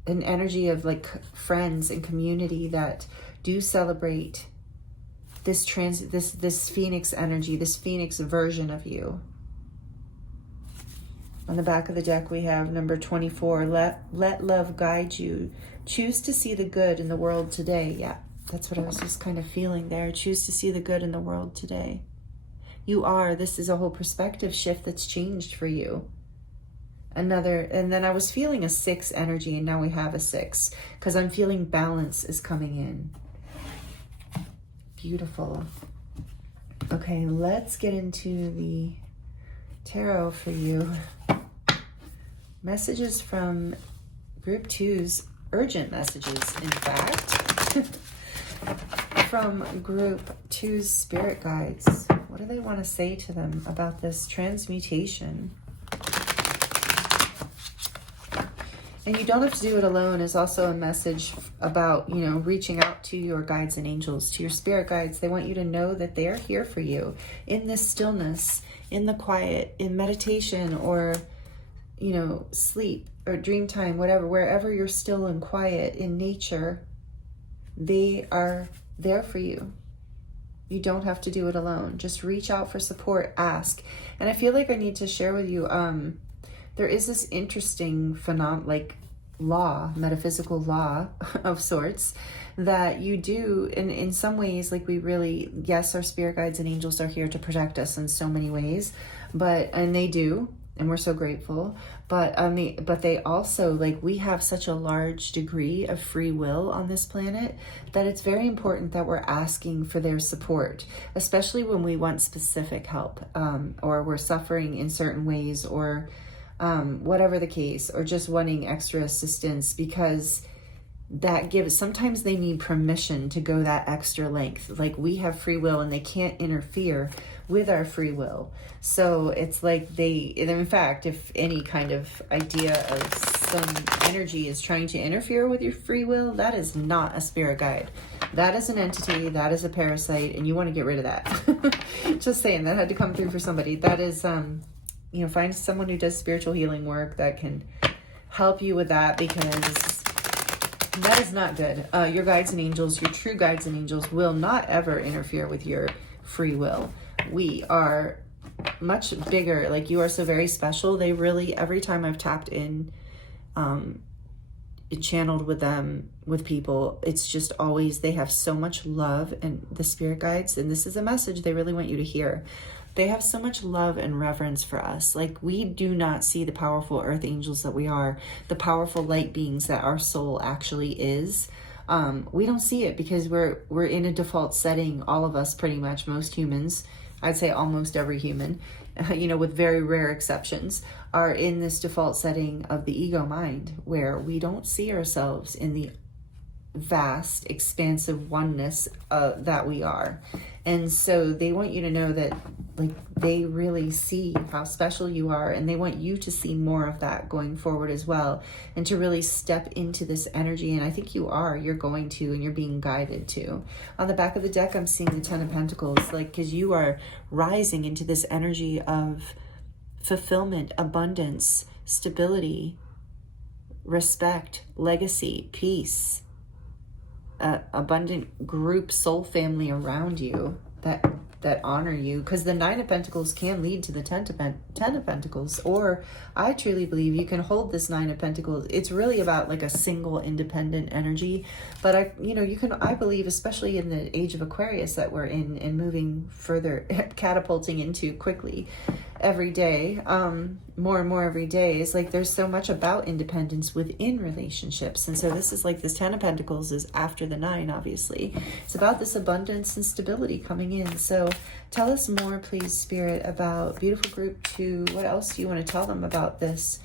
an energy of like friends and community that do celebrate this Phoenix energy, this Phoenix version of you. On the back of the deck, we have number 24. Let love guide you. Choose to see the good in the world today. Yeah, that's what I was just kind of feeling there. Choose to see the good in the world today. You are. This is a whole perspective shift that's changed for you. And then I was feeling a 6 energy, and now we have a 6 because I'm feeling balance is coming in. Beautiful. Okay, let's get into the tarot for you. Messages from Group 2's urgent messages, in fact, from Group 2's spirit guides. What do they want to say to them about this transmutation? And you don't have to do it alone is also a message about, you know, reaching out to your guides and angels, to your spirit guides. They want you to know that they're here for you in this stillness, in the quiet, in meditation, or, you know, sleep or dream time, whatever, wherever you're still and quiet in nature, they are there for you. You don't have to do it alone. Just reach out for support, ask. And I feel like I need to share with you, there is this interesting metaphysical law of sorts that you do. And in some ways, like yes, our spirit guides and angels are here to protect us in so many ways, and they do, and we're so grateful. But they also, like, we have such a large degree of free will on this planet that it's very important that we're asking for their support, especially when we want specific help, or we're suffering in certain ways, or whatever the case, or just wanting extra assistance, because sometimes they need permission to go that extra length. Like, we have free will and they can't interfere with our free will. So it's like in fact, if any kind of idea of some energy is trying to interfere with your free will, that is not a spirit guide. That is an entity, that is a parasite, and you want to get rid of that. Just saying, that had to come through for somebody. That is, you know, find someone who does spiritual healing work that can help you with that, because that is not good. Your guides and angels, your true guides and angels, will not ever interfere with your free will. We are much bigger. Like, you are so very special. They really, every time I've tapped in, channeled with them, with people, it's just always, they have so much love. And the spirit guides, and this is a message they really want you to hear, they have so much love and reverence for us. Like, we do not see the powerful earth angels that we are, the powerful light beings that our soul actually is. We don't see it because we're in a default setting. All of us, pretty much, most humans, I'd say almost every human, you know, with very rare exceptions, are in this default setting of the ego mind, where we don't see ourselves in the vast, expansive oneness that we are. And so they want you to know that, like, they really see how special you are, and they want you to see more of that going forward as well, and to really step into this energy. And I think you're going to, and you're being guided to. On the back of the deck, I'm seeing the Ten of Pentacles, like, because you are rising into this energy of fulfillment, abundance, stability, respect, legacy, peace, abundant group, soul family around you that honor you, because the Nine of Pentacles can lead to the Ten of Pentacles, or I truly believe you can hold this Nine of Pentacles. It's really about like a single independent energy, but I believe, especially in the age of Aquarius that we're in and moving further, catapulting into quickly every day, more and more every day, is like there's so much about independence within relationships. And so this is like, this Ten of Pentacles is after the Nine, obviously. It's about this abundance and stability coming in. So tell us more, please, Spirit, about beautiful group 2. What else do you want to tell them about this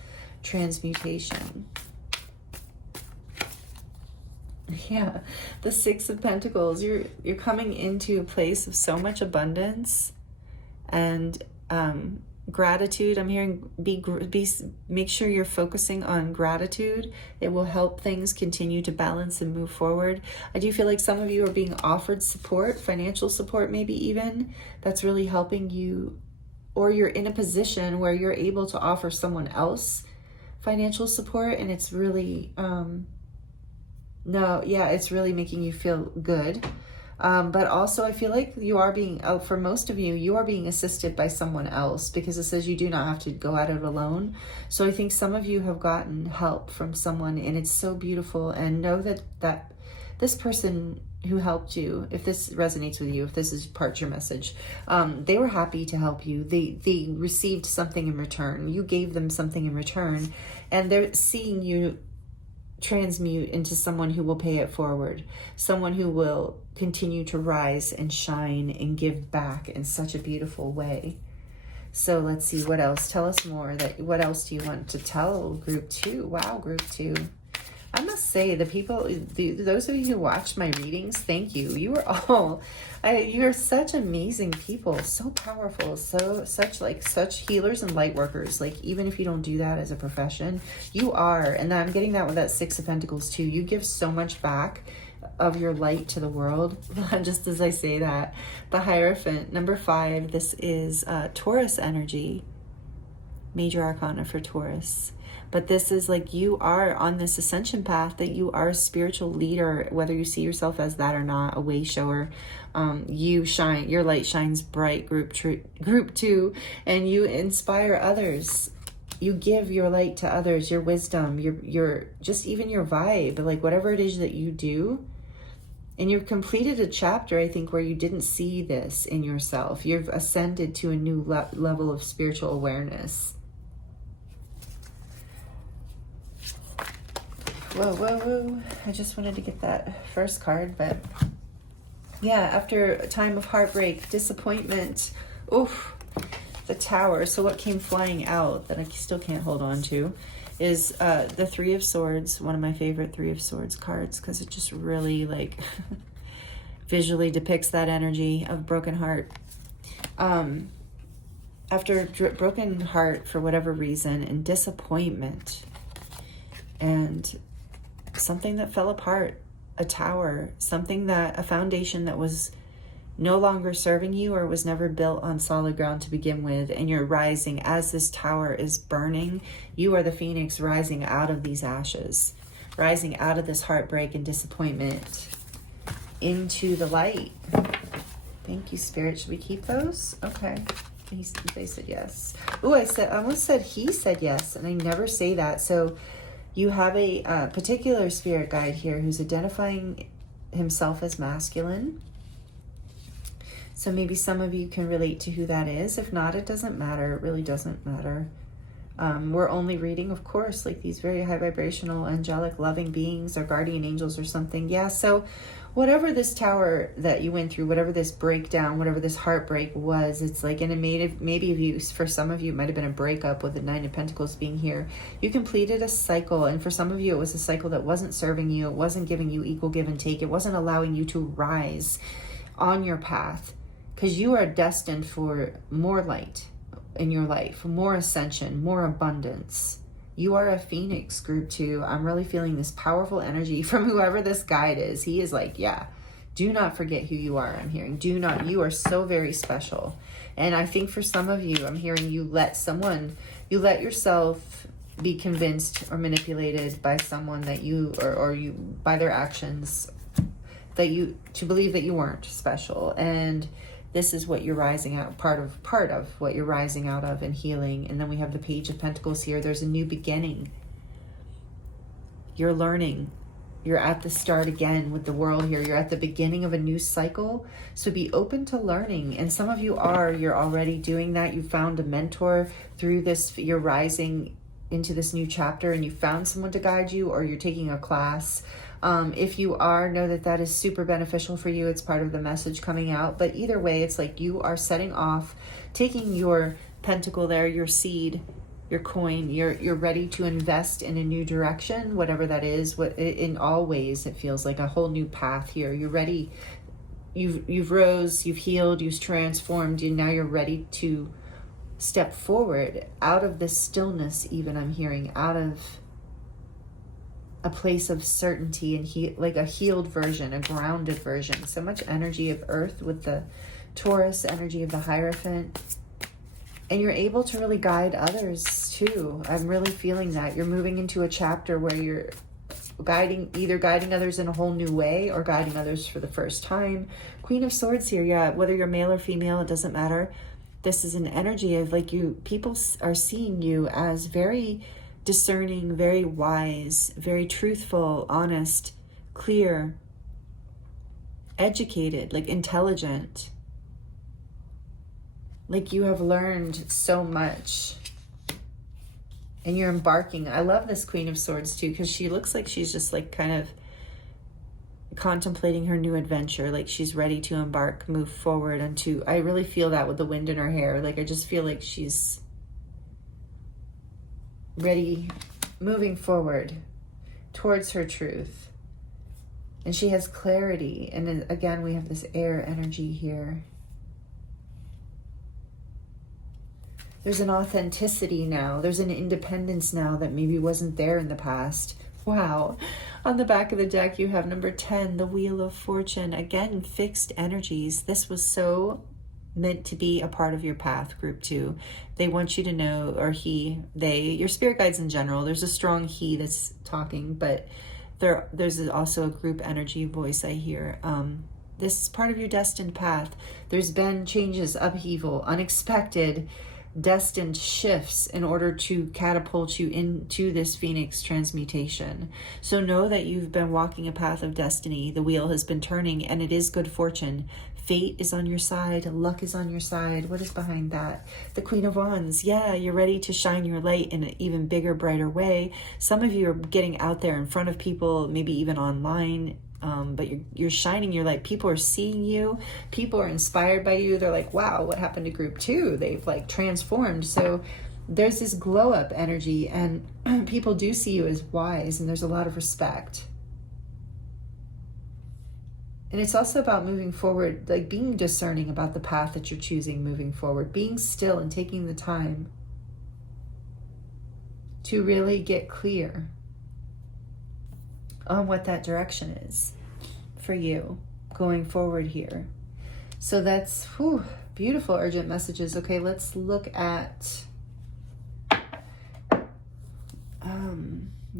transmutation? Yeah, the Six of Pentacles. You're coming into a place of so much abundance and gratitude. I'm hearing make sure you're focusing on gratitude. It will help things continue to balance and move forward. I do feel like some of you are being offered support, financial support maybe even, that's really helping you, or you're in a position where you're able to offer someone else financial support, and it's really it's really making you feel good. But also I feel like you are being, for most of you, you are being assisted by someone else, because it says you do not have to go at it alone. So I think some of you have gotten help from someone, and it's so beautiful. And know that this person who helped you, if this resonates with you, if this is part of your message, they were happy to help you. They received something in return. You gave them something in return, and they're seeing you transmute into someone who will pay it forward, someone who will continue to rise and shine and give back in such a beautiful way. So let's see, what else? Tell us more. What else do you want to tell group 2? Wow, group 2. I must say, the people, those of you who watch my readings, thank you. You are all, you're such amazing people, so powerful, such healers and light workers. Like, even if you don't do that as a profession, you are. And I'm getting that with that Six of Pentacles too. You give so much back of your light to the world. Just as I say that, the Hierophant, number 5, this is Taurus energy, major arcana for Taurus. But this is like, you are on this ascension path, that you are a spiritual leader, whether you see yourself as that or not, a way shower. You shine, your light shines bright, group 2, and you inspire others. You give your light to others, your wisdom, your just even your vibe, like whatever it is that you do. And you've completed a chapter, I think, where you didn't see this in yourself. You've ascended to a new level of spiritual awareness. Whoa, whoa, whoa. I just wanted to get that first card, but yeah, after a time of heartbreak, disappointment, oof, the Tower. So what came flying out that I still can't hold on to is the Three of Swords, one of my favorite Three of Swords cards, because it just really like visually depicts that energy of broken heart. After broken heart for whatever reason, and disappointment, and something that fell apart, a tower, a foundation that was no longer serving you or was never built on solid ground to begin with, and you're rising as this tower is burning. You are the phoenix rising out of these ashes, rising out of this heartbreak and disappointment into the light. Thank you, Spirit. Should we keep those? Okay. They said yes. Oh, I almost said he said yes, and I never say that. So you have a particular spirit guide here who's identifying himself as masculine. So maybe some of you can relate to who that is. If not, it doesn't matter. It really doesn't matter. We're only reading, of course, like these very high vibrational, angelic, loving beings or guardian angels or something. Yeah, so whatever this tower that you went through, whatever this breakdown, whatever this heartbreak was, it's like, and it maybe if you, for some of you, it might have been a breakup with the Nine of Pentacles being here. You completed a cycle, and for some of you, it was a cycle that wasn't serving you. It wasn't giving you equal give and take. It wasn't allowing you to rise on your path, because you are destined for more light in your life, more ascension, more abundance. You are a phoenix, group 2. I'm really feeling this powerful energy from whoever this guide is. He is like, yeah, do not forget who you are. I'm hearing, do not, you are so very special. And I think for some of you, I'm hearing you let yourself be convinced or manipulated by someone that you, or you, by their actions, that you, to believe that you weren't special. And this is what you're rising out, part of what you're rising out of and healing. And then we have the Page of Pentacles here. There's a new beginning. You're learning. You're at the start again with the world here. You're at the beginning of a new cycle. So be open to learning. And some of you you're already doing that. You found a mentor through this. You're rising into this new chapter, and you found someone to guide you, or you're taking a class. If you are, know that that is super beneficial for you. It's part of the message coming out. But either way, it's like you are setting off, taking your pentacle there, your seed, your coin. You're ready to invest in a new direction, whatever that is. In all ways, it feels like a whole new path here. You're ready. You've rose, you've healed, you've transformed, and now you're ready to step forward out of this stillness. Even I'm hearing out of a place of certainty and like a healed version, a grounded version. So much energy of earth with the Taurus, energy of the Hierophant. And you're able to really guide others too. I'm really feeling that. You're moving into a chapter where you're either guiding others in a whole new way or guiding others for the first time. Queen of Swords here, yeah, whether you're male or female, it doesn't matter. This is an energy of like people are seeing you as very discerning, very wise, very truthful, honest, clear, educated, like intelligent. Like you have learned so much and you're embarking. I love this Queen of Swords too, because she looks like she's just like kind of contemplating her new adventure. Like she's ready to embark, move forward into, I really feel that with the wind in her hair. Like I just feel like she's ready, moving forward towards her truth. And she has clarity. And again, we have this air energy here. There's an authenticity now. There's an independence now that maybe wasn't there in the past. Wow. On the back of the deck, you have number 10, the Wheel of Fortune. Again, fixed energies. This was so meant to be a part of your path, group 2. They want you to know, or they, your spirit guides in general. There's a strong he that's talking, but there's also a group energy voice I hear. This is part of your destined path. There's been changes, upheaval, unexpected, destined shifts in order to catapult you into this Phoenix transmutation. So know that you've been walking a path of destiny. The wheel has been turning, and it is good fortune. Fate is on your side. Luck is on your side. What is behind that? The Queen of Wands. Yeah, you're ready to shine your light in an even bigger, brighter way. Some of you are getting out there in front of people, maybe even online. But you're shining your light. People are seeing you. People are inspired by you. They're like, wow, what happened to group 2? They've like transformed. So there's this glow up energy, and people do see you as wise, and there's a lot of respect. And it's also about moving forward, like being discerning about the path that you're choosing moving forward, being still and taking the time to really get clear on what that direction is for you going forward here. So that's beautiful, urgent messages. Okay, let's look at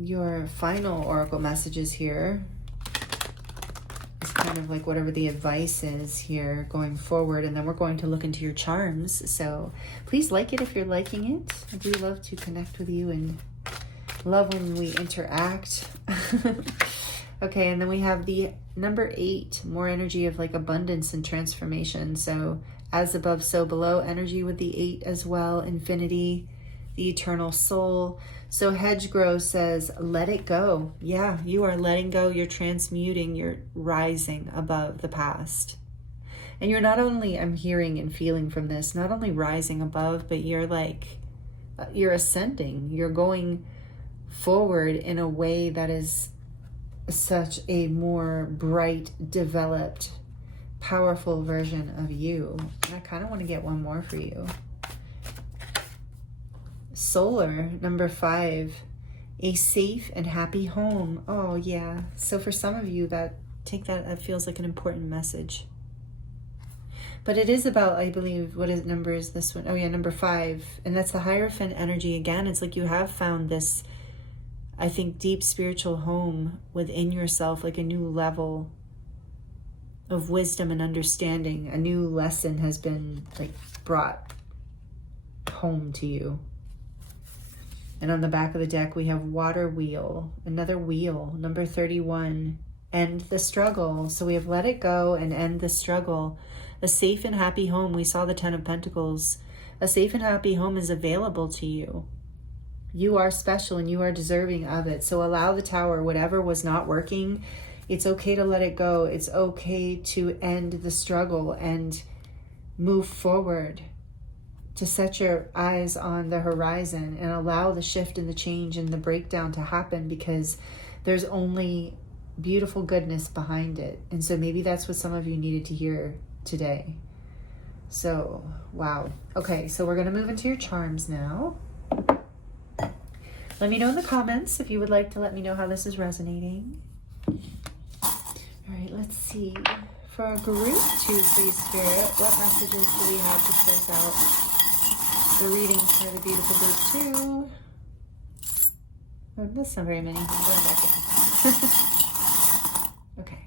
your final oracle messages here. It's kind of like whatever the advice is here going forward, and then we're going to look into your charms. So please like it if you're liking it. I do love to connect with you and love when we interact. Okay, and then we have the number 8, more energy of like abundance and transformation. So as above, so below energy with the 8 as well. Infinity, the eternal soul. So Hedgerow says, let it go. Yeah, you are letting go. You're transmuting. You're rising above the past. And you're not only, I'm hearing and feeling from this, not only rising above, but you're ascending. You're going forward in a way that is such a more bright, developed, powerful version of you. And I kind of want to get one more for you. Solar, number 5, a safe and happy home. Oh yeah. So for some of you, that feels like an important message. But it is about, I believe, what number is this one? Oh yeah, number 5. And that's the Hierophant energy again. It's like you have found this, I think, deep spiritual home within yourself, like a new level of wisdom and understanding. A new lesson has been like brought home to you. And on the back of the deck, we have Water Wheel, another wheel, number 31, end the struggle. So we have let it go and end the struggle. A safe and happy home. We saw the 10 of Pentacles. A safe and happy home is available to you. You are special and you are deserving of it. So allow the Tower, whatever was not working, it's okay to let it go. It's okay to end the struggle and move forward, to set your eyes on the horizon and allow the shift and the change and the breakdown to happen, because there's only beautiful goodness behind it. And so maybe that's what some of you needed to hear today. So, wow. Okay, so we're going to move into your charms now. Let me know in the comments if you would like to let me know how this is resonating. All right, let's see. For group 2, please, Spirit, what messages do we have to close out the reading for the beautiful group 2? Oh, that's not very many. I'm going back in. Okay.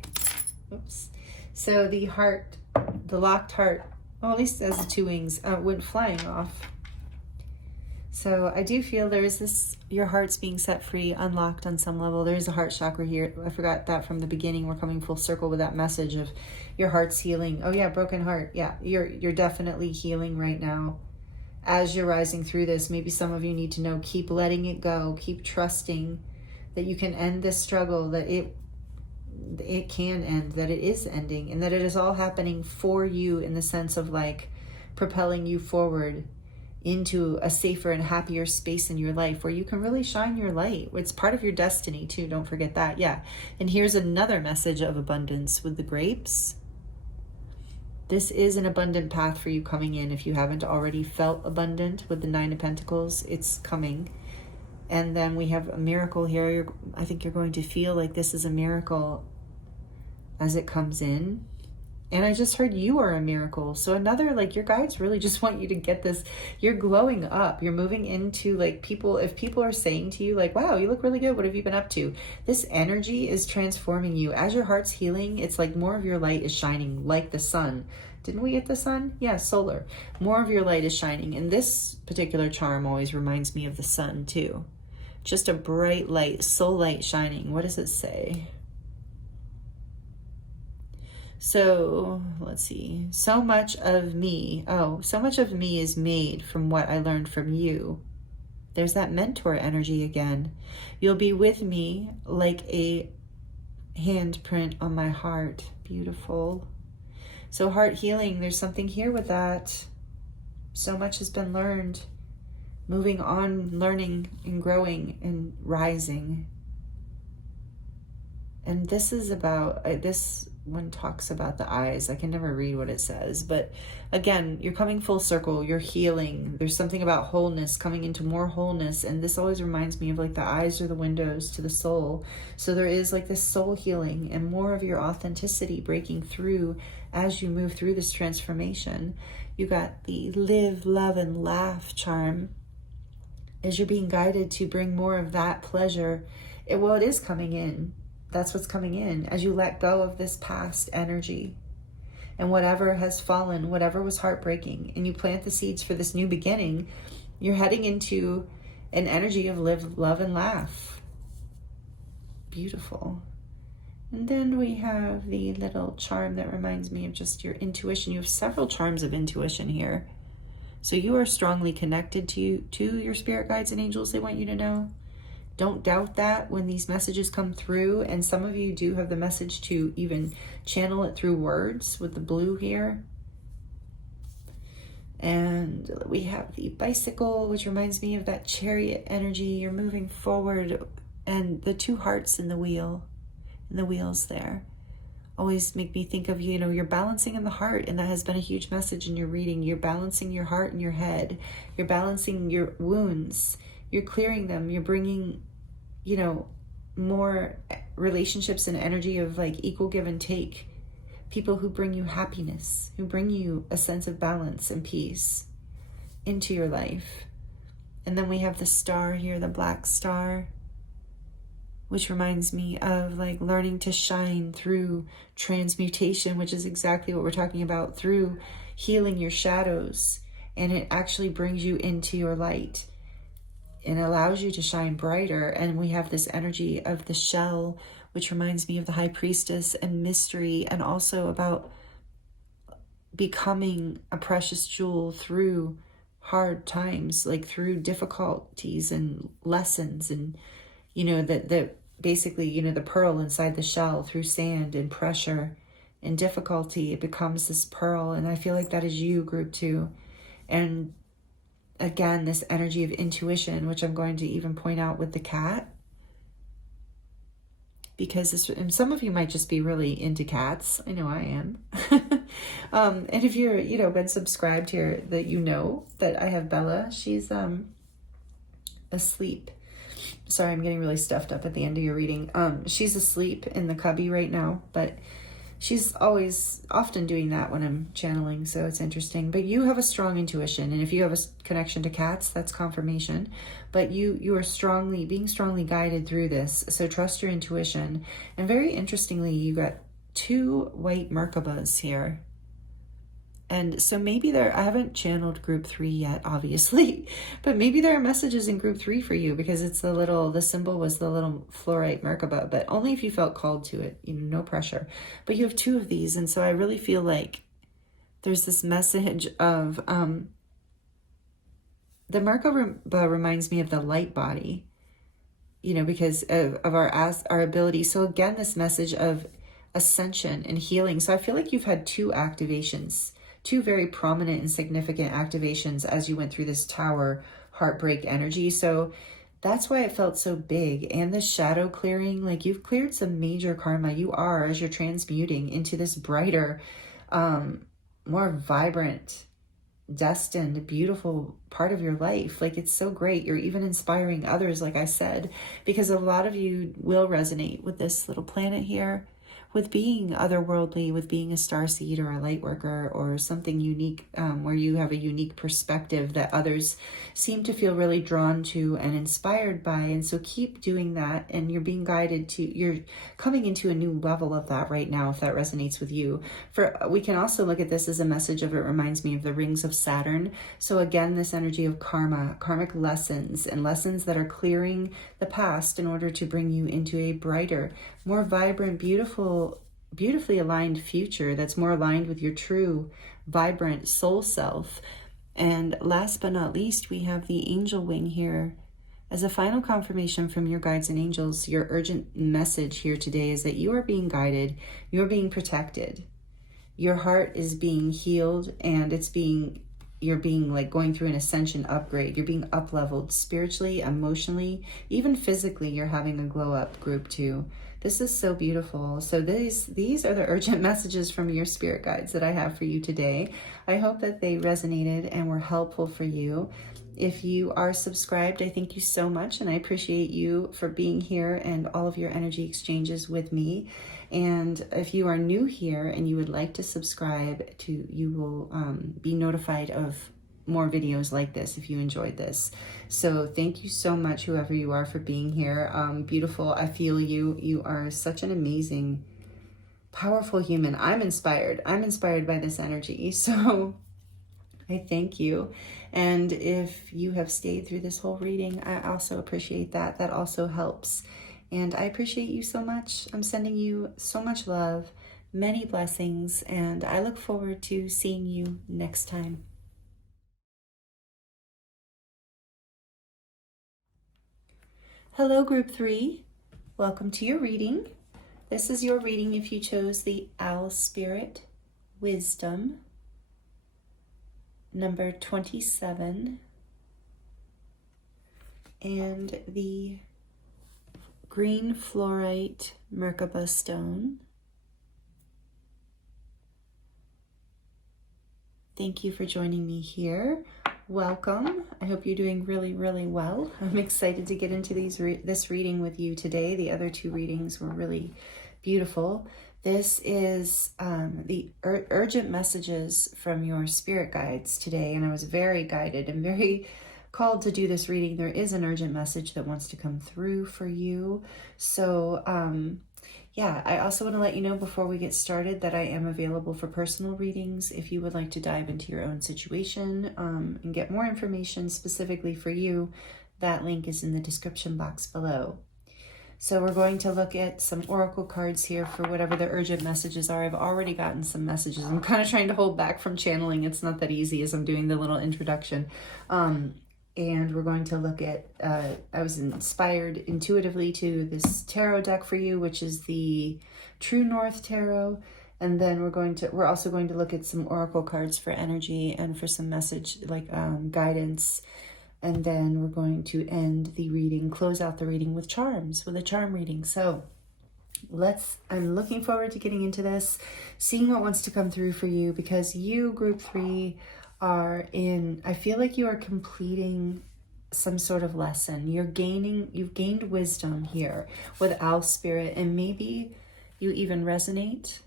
Oops. So the heart, the locked heart, well, at least as the 2 wings, went flying off. So I do feel there is this, your heart's being set free, unlocked on some level. There is a heart chakra here. I forgot that from the beginning. We're coming full circle with that message of your heart's healing. Oh yeah, broken heart. Yeah, you're definitely healing right now. As you're rising through this, maybe some of you need to know, keep letting it go. Keep trusting that you can end this struggle, that it can end, that it is ending, and that it is all happening for you in the sense of like propelling you forward into a safer and happier space in your life where you can really shine your light. It's part of your destiny too. Don't forget that. Yeah. And here's another message of abundance with the grapes. This is an abundant path for you coming in. If you haven't already felt abundant with the Nine of Pentacles, it's coming. And then we have a miracle here. I think you're going to feel like this is a miracle as it comes in. And I just heard you are a miracle. So another, like, your guides really just want you to get this. You're glowing up. You're moving into, like, people, if people are saying to you, like, wow, you look really good. What have you been up to? This energy is transforming you. As your heart's healing, it's like more of your light is shining like the sun. Didn't we get the sun? Yeah, solar. More of your light is shining. And this particular charm always reminds me of the sun too. Just a bright light, soul light shining. What does it say? So let's see. So much of me. Oh, so much of me is made from what I learned from you. There's that mentor energy again. You'll be with me like a handprint on my heart. Beautiful. So heart healing, there's something here with that. So much has been learned. Moving on, learning and growing and rising. And this is about, this one talks about the eyes. I can never read what it says, but again, you're coming full circle, you're healing. There's something about wholeness, coming into more wholeness. And this always reminds me of like the eyes are the windows to the soul. So there is like this soul healing and more of your authenticity breaking through as you move through this transformation. You got the live, love, and laugh charm as you're being guided to bring more of that pleasure. It is coming in. That's what's coming in as you let go of this past energy and whatever has fallen, whatever was heartbreaking, and you plant the seeds for this new beginning. You're heading into an energy of live, love, and laugh. Beautiful. And then we have the little charm that reminds me of just your intuition. You have several charms of intuition here. So you are strongly connected to your spirit guides and angels. They want you to know. Don't doubt that when these messages come through. And some of you do have the message to even channel it through words with the blue here. And we have the bicycle, which reminds me of that chariot energy. You're moving forward, and the two hearts in the wheel, and the wheels there always make me think of, you're balancing in the heart. And that has been a huge message in your reading. You're balancing your heart and your head. You're balancing your wounds. You're clearing them. You're bringing, more relationships and energy of like equal give and take. People who bring you happiness, who bring you a sense of balance and peace into your life. And then we have the star here, the black star, which reminds me of like learning to shine through transmutation, which is exactly what we're talking about, through healing your shadows. And it actually brings you into your light and allows you to shine brighter. And we have this energy of the shell, which reminds me of the high priestess and mystery, and also about becoming a precious jewel through hard times, like through difficulties and lessons. And, that basically, the pearl inside the shell, through sand and pressure and difficulty, it becomes this pearl. And I feel like that is you, group 2. And again, this energy of intuition, which I'm going to even point out with the cat, because and some of you might just be really into cats. I know I am. And if you're, been subscribed here, that that I have Bella. She's asleep. Sorry, I'm getting really stuffed up at the end of your reading. She's asleep in the cubby right now, but she's often doing that when I'm channeling, so it's interesting. But you have a strong intuition, and if you have a connection to cats, that's confirmation. But you are being strongly guided through this, so trust your intuition. And very interestingly, you got 2 white Merkabas here. And so maybe I haven't channeled group 3 yet, obviously, but maybe there are messages in group 3 for you, because it's the symbol was the little Fluorite Merkaba, but only if you felt called to it, no pressure. But you have 2 of these. And so I really feel like there's this message of, the Merkaba reminds me of the light body, because of our ability. So again, this message of ascension and healing. So I feel like you've had 2 activations, two very prominent and significant activations as you went through this Tower heartbreak energy. So that's why it felt so big. And the shadow clearing, like you've cleared some major karma. You are, as you're transmuting into this brighter, more vibrant, destined, beautiful part of your life. Like, it's so great. You're even inspiring others, like I said, because a lot of you will resonate with this little planet here, with being otherworldly, with being a starseed or a light worker or something unique, where you have a unique perspective that others seem to feel really drawn to and inspired by. And so keep doing that, and you're being guided to, you're coming into a new level of that right now, if that resonates with you. We can also look at this as a message of, it reminds me of the rings of Saturn. So again, this energy of karma, karmic lessons, and lessons that are clearing the past in order to bring you into a brighter, more vibrant, beautifully aligned future that's more aligned with your true, vibrant soul self. And last but not least, we have the angel wing here. As a final confirmation from your guides and angels, your urgent message here today is that you are being guided, you're being protected. Your heart is being healed, and you're being like going through an ascension upgrade. You're being up-leveled spiritually, emotionally, even physically. You're having a glow up, group 2. This is so beautiful. So these are the urgent messages from your spirit guides that I have for you today. I hope that they resonated and were helpful for you. If you are subscribed, I thank you so much, and I appreciate you for being here and all of your energy exchanges with me. And if you are new here and you would like to subscribe, you will be notified of more videos like this if you enjoyed this. So thank you so much, whoever you are, for being here. Beautiful. I feel you. You are such an amazing, powerful human. I'm inspired by this energy. So I thank you. And if you have stayed through this whole reading, I also appreciate that. That also helps. And I appreciate you so much. I'm sending you so much love, many blessings, and I look forward to seeing you next time. Hello, group 3. Welcome to your reading. This is your reading if you chose the Owl Spirit Wisdom, number 27, and the green fluorite Merkaba stone. Thank you for joining me here. Welcome. I hope you're doing really, really well. I'm excited to get into this reading with you today. The other 2 readings were really beautiful. This is the urgent messages from your spirit guides today, and I was very guided and very called to do this reading. There is an urgent message that wants to come through for you. So yeah, I also want to let you know before we get started that I am available for personal readings. If you would like to dive into your own situation and get more information specifically for you, that link is in the description box below. So we're going to look at some oracle cards here for whatever the urgent messages are. I've already gotten some messages. I'm kind of trying to hold back from channeling. It's not that easy as I'm doing the little introduction. And we're going to look at, I was inspired intuitively to this tarot deck for you, which is the True North Tarot. And then we're also going to look at some oracle cards for energy and for some message like guidance. And then we're going to end the reading, close out the reading with charms, with a charm reading. So I'm looking forward to getting into this, seeing what wants to come through for you, because you, group 3, I feel like you are completing some sort of lesson. You've gained wisdom here with Owl Spirit, and maybe you even resonate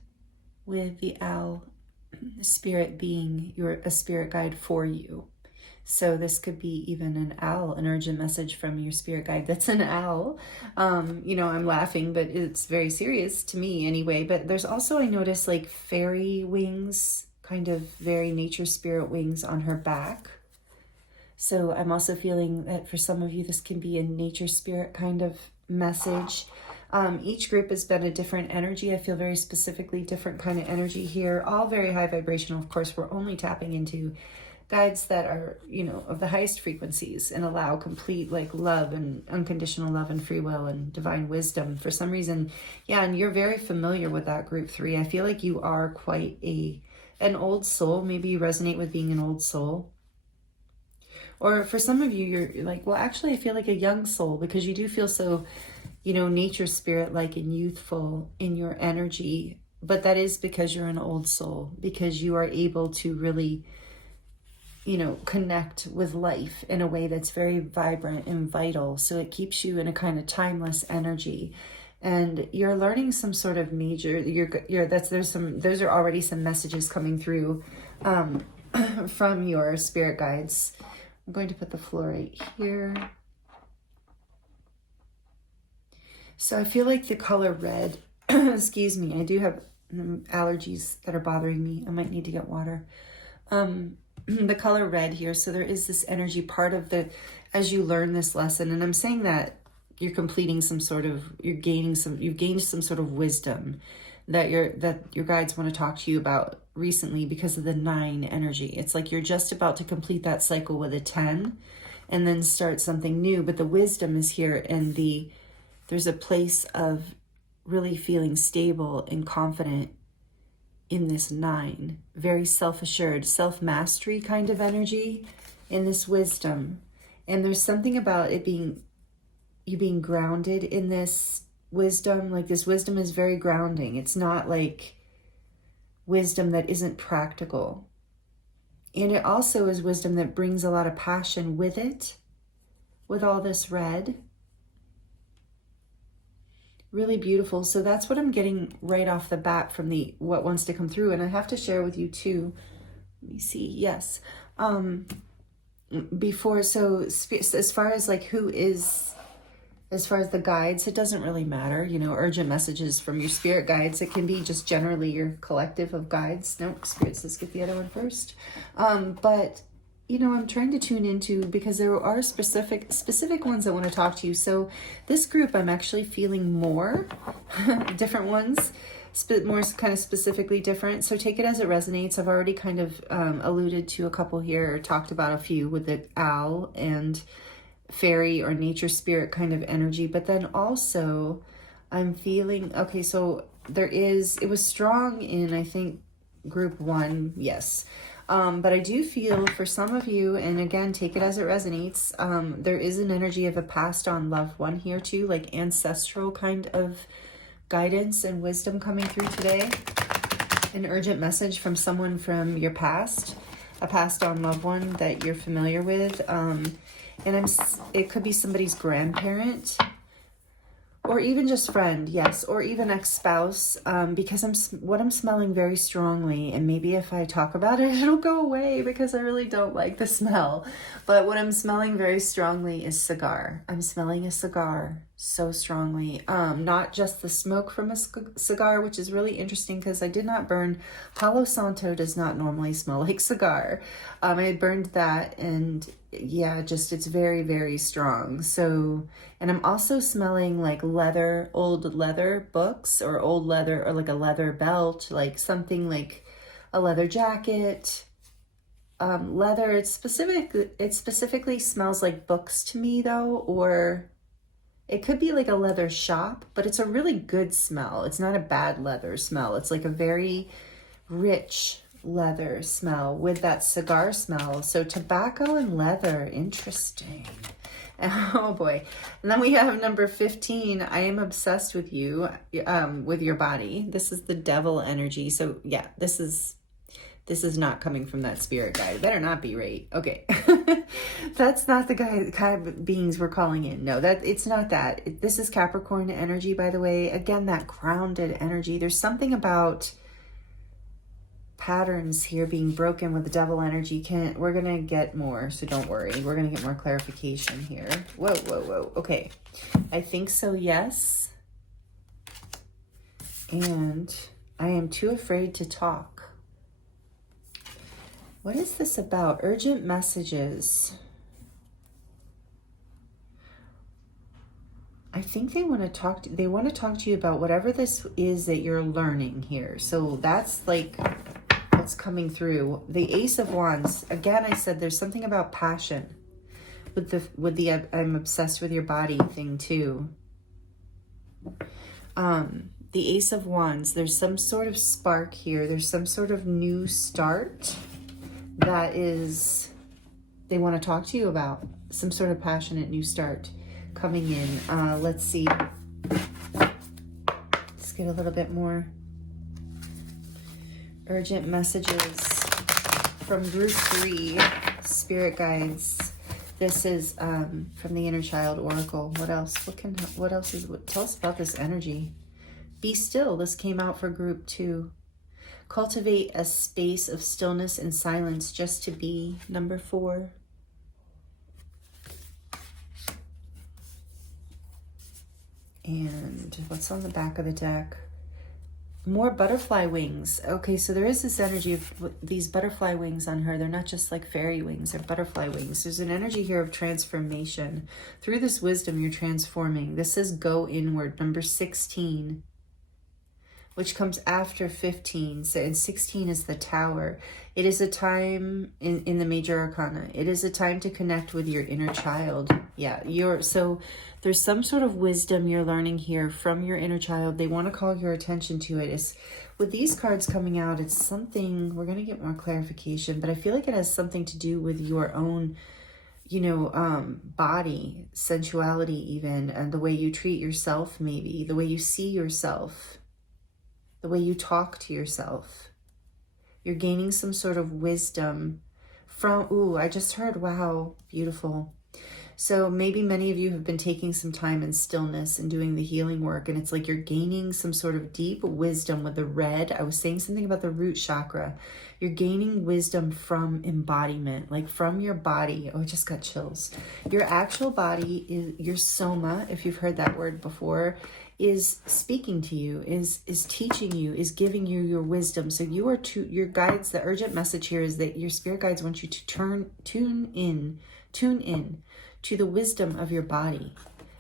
with the Owl Spirit being a spirit guide for you. So this could be even an owl, an urgent message from your spirit guide that's an owl. I'm laughing, but it's very serious to me anyway. But there's also, I notice, like fairy wings, kind of very nature spirit wings on her back. So I'm also feeling that for some of you, this can be a nature spirit kind of message. Each group has been a different energy. I feel very specifically different kind of energy here, all very high vibrational. Of course, we're only tapping into guides that are, of the highest frequencies and allow complete like love and unconditional love and free will and divine wisdom for some reason. Yeah, and you're very familiar with that group 3. I feel like you are quite a an old soul. Maybe you resonate with being an old soul. Or for some of you, you're like, well, actually, I feel like a young soul, because you do feel so, you know, nature spirit-like and youthful in your energy. But that is because you're an old soul, because you are able to really, you know, connect with life in a way that's very vibrant and vital. So it keeps you in a kind of timeless energy. And you're learning some sort of major, those are already some messages coming through from your spirit guides. I'm going to put the fluorite here. So I feel like the color red, excuse me, I do have allergies that are bothering me. I might need to get water. The color red here. So there is this energy part of as you learn this lesson, and I'm saying that you're completing some sort of, you've gained some sort of wisdom that your guides want to talk to you about recently because of the 9 energy. It's like you're just about to complete that cycle with a 10 and then start something new. But the wisdom is here, and there's a place of really feeling stable and confident in this 9. Very self-assured, self-mastery kind of energy in this wisdom. And there's something about it being, you being grounded in this wisdom. Like, this wisdom is very grounding. It's not like wisdom that isn't practical. And it also is wisdom that brings a lot of passion with it, with all this red. Really beautiful. So that's what I'm getting right off the bat from what wants to come through. And I have to share with you too. Let me see. Yes. Before, so as far as like as far as the guides, it doesn't really matter, you know, urgent messages from your spirit guides. It can be just generally your collective of guides. No, Spirit says get the other one first. But, you know, I'm trying to tune into, because there are specific ones that want to talk to you. So this group, I'm actually feeling more different ones, more kind of specifically different. So take it as it resonates. I've already kind of alluded to a couple here, or talked about a few with the owl and fairy or nature spirit kind of energy. But then also I'm feeling, okay, so it was strong in, I think, group 1, yes. But I do feel for some of you, and again, take it as it resonates, there is an energy of a passed on loved one here too, like ancestral kind of guidance and wisdom coming through today. An urgent message from someone from your past, a passed on loved one that you're familiar with. And it could be somebody's grandparent, or even just friend, yes, or even ex-spouse, because what I'm smelling very strongly, and maybe if I talk about it, it'll go away because I really don't like the smell. But what I'm smelling very strongly is cigar. I'm smelling a cigar so strongly. Not just the smoke from a cigar, which is really interesting because I did not burn. Palo Santo does not normally smell like cigar. I burned that, and yeah, just it's very, very strong. So, and I'm also smelling like leather, old leather books, or old leather, or like a leather belt, like something like a leather jacket. Leather, it specifically smells like books to me though, or it could be like a leather shop, but it's a really good smell. It's not a bad leather smell. It's like a very rich leather smell with that cigar smell. So tobacco and leather, interesting. Oh boy. And then we have number 15. I am obsessed with you, with your body. This is the devil energy. So yeah, this is not coming from that spirit guide. It better not be, right? Okay. That's not the kind of beings we're calling in. No, it's not that. This is Capricorn energy, by the way. Again, that grounded energy. There's something about patterns here being broken with the devil energy. We're gonna get more, so don't worry. We're gonna get more clarification here. Whoa. Okay. I think so, yes. And I am too afraid to talk. What is this about? Urgent messages. I think they want to talk to you about whatever this is that you're learning here. So that's like what's coming through. The Ace of Wands. Again, I said there's something about passion with the I'm obsessed with your body thing too. The the Ace of Wands. There's some sort of spark here. There's some sort of new start that is, they want to talk to you about. Some sort of passionate new start coming in. Let's see. Let's get a little bit more urgent messages from group 3, spirit guides. This is from the Inner Child Oracle. What else? What else is, tell us about this energy. Be still. This came out for group 2. Cultivate a space of stillness and silence just to be, number 4. And what's on the back of the deck? More butterfly wings. Okay, so there is this energy of these butterfly wings on her. They're not just like fairy wings, they're butterfly wings. There's an energy here of transformation. Through this wisdom, you're transforming. This is go inward, number 16, which comes after 15. So, and 16 is the Tower. It is a time in the major arcana. It is a time to connect with your inner child. Yeah, so there's some sort of wisdom you're learning here from your inner child. They want to call your attention to it. It's, with these cards coming out, it's something, we're going to get more clarification, but I feel like it has something to do with your own, you know, body, sensuality even, and the way you treat yourself maybe, the way you see yourself, the way you talk to yourself. You're gaining some sort of wisdom from, ooh, I just heard, wow, beautiful. So maybe many of you have been taking some time in stillness and doing the healing work, and it's like you're gaining some sort of deep wisdom with the red. I was saying something about the root chakra. You're gaining wisdom from embodiment, like from your body. Oh, I just got chills. Your actual body, is your soma, if you've heard that word before, is speaking to you, is teaching you, is giving you your wisdom. So you are to your guides. The urgent message here is that your spirit guides want you to tune in to the wisdom of your body,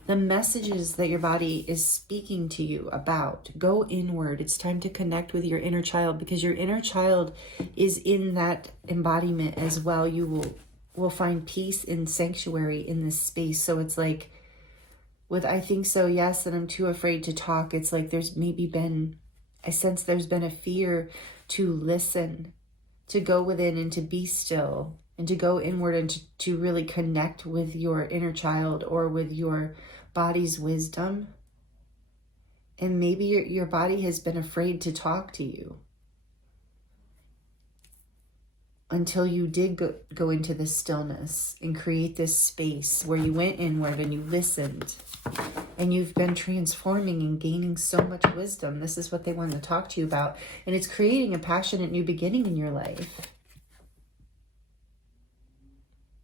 the messages that your body is speaking to you about. Go inward. It's time to connect with your inner child, because your inner child is in that embodiment as well. You will find peace in sanctuary in this space. So it's like, with I think so, yes, and I'm too afraid to talk. It's like there's maybe been, I sense there's been a fear to listen, to go within and to be still, and to go inward and to really connect with your inner child or with your body's wisdom. And maybe your body has been afraid to talk to you until you did go into this stillness and create this space where you went inward and you listened, and you've been transforming and gaining so much wisdom. This is what they want to talk to you about, and it's creating a passionate new beginning in your life.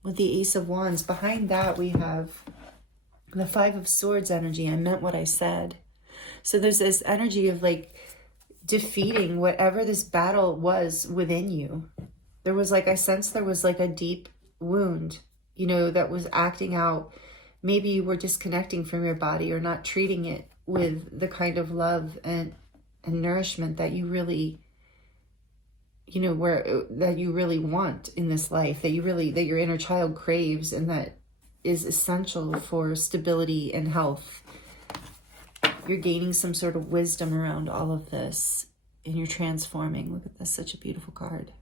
With the Ace of Wands, behind that we have the Five of Swords energy. I meant what I said. So there's this energy of like defeating whatever this battle was within you. There was like, I sensed there was like a deep wound, you know, that was acting out. Maybe you were disconnecting from your body or not treating it with the kind of love and nourishment that you really, you know, that you really want in this life, that your inner child craves, and that is essential for stability and health. You're gaining some sort of wisdom around all of this, and you're transforming. Look at this, such a beautiful card.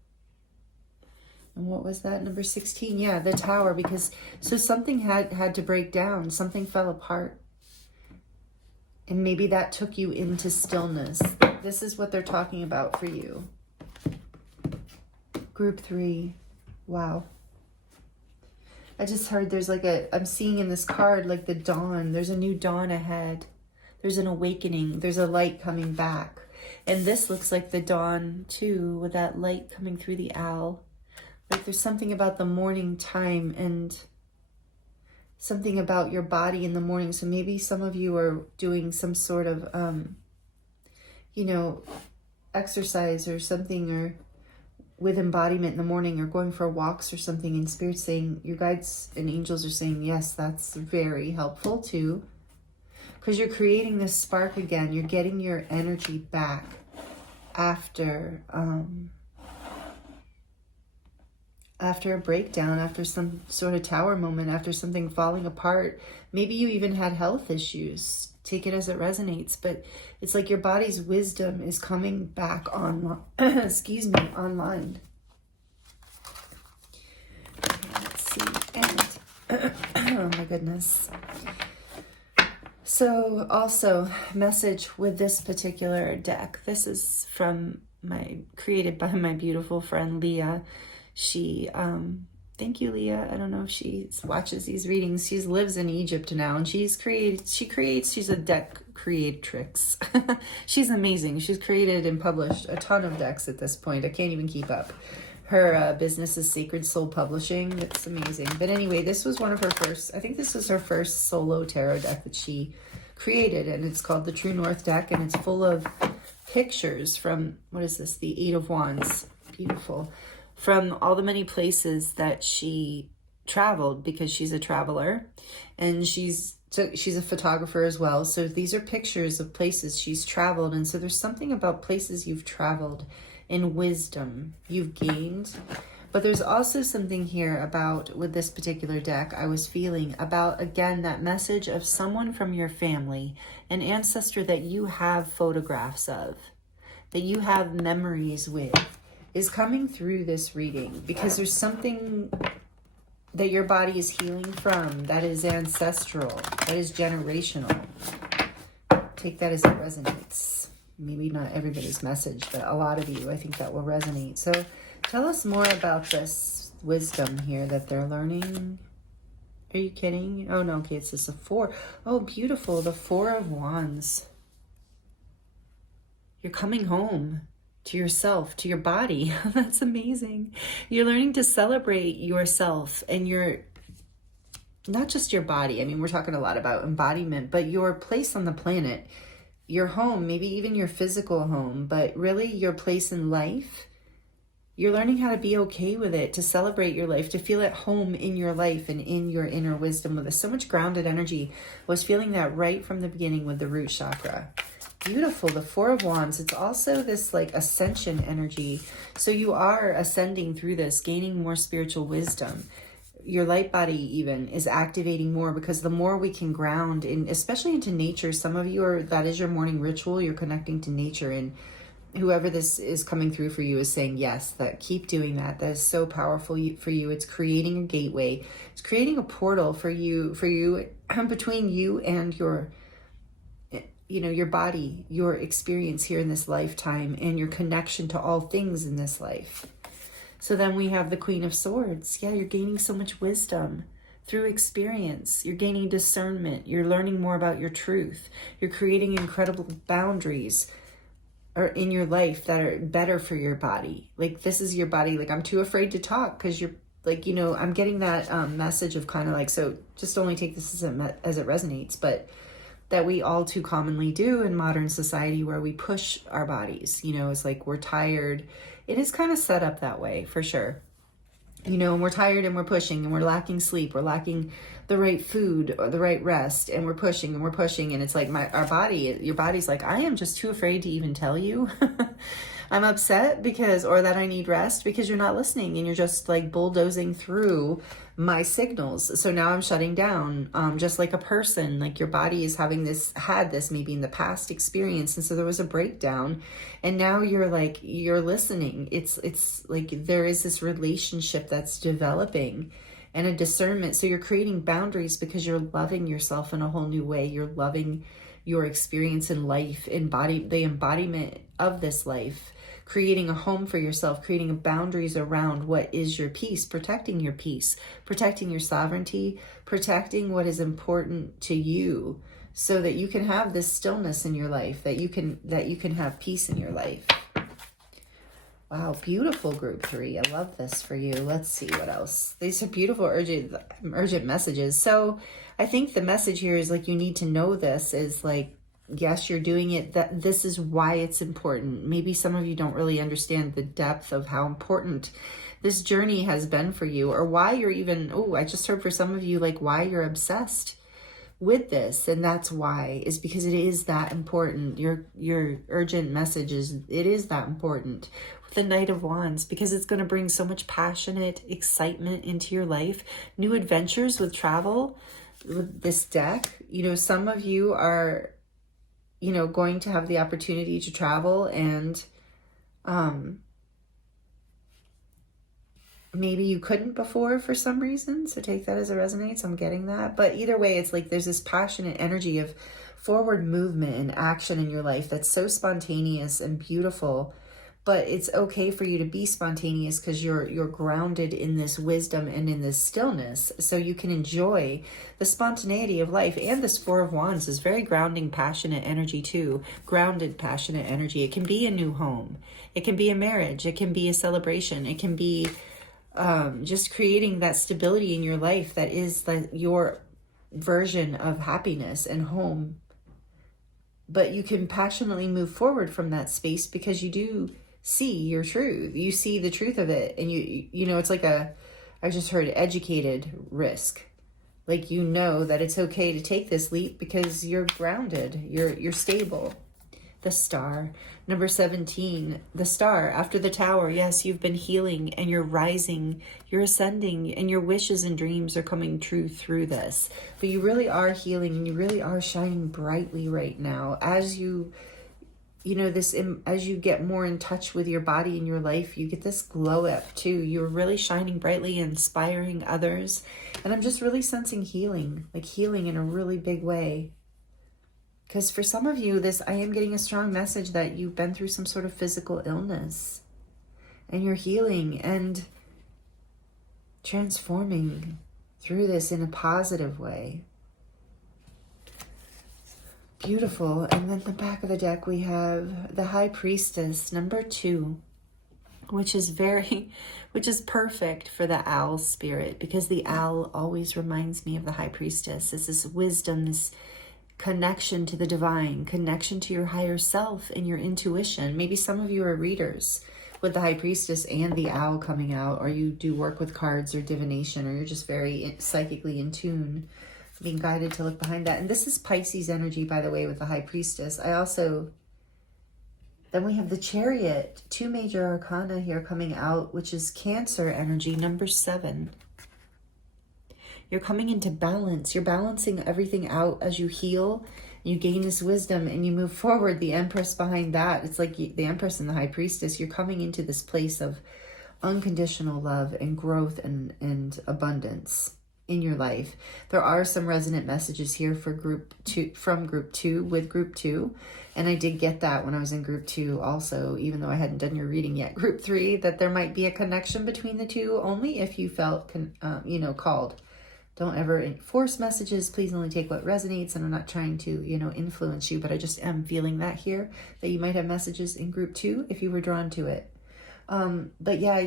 And what was that? Number 16. Yeah, the Tower. Because so something had to break down. Something fell apart. And maybe that took you into stillness. This is what they're talking about for you. Group 3. Wow. I just heard there's like I'm seeing in this card like the dawn. There's a new dawn ahead. There's an awakening. There's a light coming back. And this looks like the dawn too, with that light coming through the owl. Like there's something about the morning time and something about your body in the morning. So maybe some of you are doing some sort of, you know, exercise or something, or with embodiment in the morning, or going for walks or something. And Spirit's saying, your guides and angels are saying, yes, that's very helpful too. Because you're creating this spark again. You're getting your energy back after after a breakdown, after some sort of tower moment, after something falling apart. Maybe you even had health issues. Take it as it resonates, but it's like your body's wisdom is coming back on, excuse me, online. Okay, let's see. And oh my goodness. So also message with this particular deck. This is created by my beautiful friend Leah. She, thank you, Leah. I don't know if she watches these readings. She lives in Egypt now, and she's a deck creatrix. She's amazing. She's created and published a ton of decks at this point. I can't even keep up. Her business is Sacred Soul Publishing. It's amazing. But anyway, this was one of her first, I think this was her first solo tarot deck that she created, and it's called the True North deck, and it's full of pictures from, what is this? The Eight of Wands. Beautiful. From all the many places that she traveled, because she's a traveler, and she's a photographer as well. So these are pictures of places she's traveled. And so there's something about places you've traveled and wisdom you've gained. But there's also something here about, with this particular deck, I was feeling about, again, that message of someone from your family, an ancestor that you have photographs of, that you have memories with, is coming through this reading, because there's something that your body is healing from that is ancestral, that is generational. Take that as it resonates. Maybe not everybody's message, but a lot of you, I think that will resonate. So tell us more about this wisdom here that they're learning. Are you kidding? Oh no, okay, it's just a 4. Oh, beautiful, the 4 of Wands. You're coming home to yourself, to your body. That's amazing. You're learning to celebrate yourself and not just your body. I mean, we're talking a lot about embodiment, but your place on the planet, your home, maybe even your physical home, but really your place in life. You're learning how to be okay with it, to celebrate your life, to feel at home in your life and in your inner wisdom. With so much grounded energy. I was feeling that right from the beginning with the root chakra. Beautiful, the 4 of Wands. It's also this like ascension energy. So you are ascending through this, gaining more spiritual wisdom. Your light body even is activating more, because the more we can ground in, especially into nature. Some of you that is your morning ritual. You're connecting to nature, and whoever this is coming through for you is saying yes, that keep doing that. That is so powerful for you. It's creating a gateway. It's creating a portal for you between you and your body, your experience here in this lifetime, and your connection to all things in this life. So then we have the Queen of Swords. Yeah, you're gaining so much wisdom through experience. You're gaining discernment. You're learning more about your truth. You're creating incredible boundaries in your life that are better for your body. Like, this is your body. Like, I'm too afraid to talk because you're like, I'm getting that message of kind of like, so just only take this as it resonates, but that we all too commonly do in modern society, where we push our bodies. It's like we're tired. It is kind of set up that way for sure. And we're tired and we're pushing and we're lacking sleep. We're lacking the right food or the right rest, and we're pushing and we're pushing. And it's like your body's like, I am just too afraid to even tell you. I'm upset or that I need rest, because you're not listening and you're just like bulldozing through my signals. So now I'm shutting down, just like a person. Like, your body is had this maybe in the past experience. And so there was a breakdown, and now you're listening. It's like there is this relationship that's developing and a discernment. So you're creating boundaries because you're loving yourself in a whole new way. You're loving your experience in life, the embodiment of this life, creating a home for yourself, creating boundaries around what is your peace, protecting your peace, protecting your sovereignty, protecting what is important to you, so that you can have this stillness in your life, that you can have peace in your life. Wow, beautiful group 3. I love this for you. Let's see what else. These are beautiful urgent messages. So I think the message here is like, you need to know this is like, yes, you're doing it. That this is why it's important. Maybe some of you don't really understand the depth of how important this journey has been for you, or why you're even, I just heard for some of you, like why you're obsessed with this. And that's why, is because it is that important. Your urgent message it is that important. the Knight of Wands, because it's going to bring so much passionate excitement into your life. New adventures with travel with this deck. You know, some of you are, you know, going to have the opportunity to travel, and maybe you couldn't before for some reason. So take that as it resonates. I'm getting that. But either way, it's like there's this passionate energy of forward movement and action in your life that's so spontaneous and beautiful. But it's okay for you to be spontaneous because you're grounded in this wisdom and in this stillness, so you can enjoy the spontaneity of life. And this Four of Wands is very grounding, passionate energy too. Grounded, passionate energy. It can be a new home. It can be a marriage. It can be a celebration. It can be just creating that stability in your life that is your version of happiness and home. But you can passionately move forward from that space because you do see your truth. You see the truth of it. And you know, it's like I just heard educated risk. Like, you know that it's okay to take this leap because you're grounded, you're stable. The Star, number 17, the Star after the Tower. Yes, you've been healing and you're rising, you're ascending, and your wishes and dreams are coming true through this. But you really are healing and you really are shining brightly right now as you know, as you get more in touch with your body and your life, you get this glow up too. You're really shining brightly, inspiring others. And I'm just really sensing healing, like healing in a really big way. Because for some of you, I am getting a strong message that you've been through some sort of physical illness and you're healing and transforming through this in a positive way. Beautiful. And then the back of the deck, we have the High Priestess, number 2, which is perfect for the owl spirit, because the owl always reminds me of the High Priestess. It's this wisdom, this connection to the divine, connection to your higher self and your intuition. Maybe some of you are readers with the High Priestess and the owl coming out, or you do work with cards or divination, or you're just very psychically in tune, being guided to look behind that. And this is Pisces energy, by the way, with the High Priestess. Then we have the Chariot, 2 major arcana here coming out, which is Cancer energy, number 7. You're coming into balance. You're balancing everything out as you heal. You gain this wisdom and you move forward. The Empress behind that, it's like the Empress and the High Priestess. You're coming into this place of unconditional love and growth and abundance in your life. There are some resonant messages here for group 2, from group 2, with group 2. And I did get that when I was in group 2 also, even though I hadn't done your reading yet. Group 3, that there might be a connection between the two, only if you felt, called. Don't ever force messages. Please only take what resonates. And I'm not trying to, influence you, but I just am feeling that here, that you might have messages in group 2 if you were drawn to it. But yeah,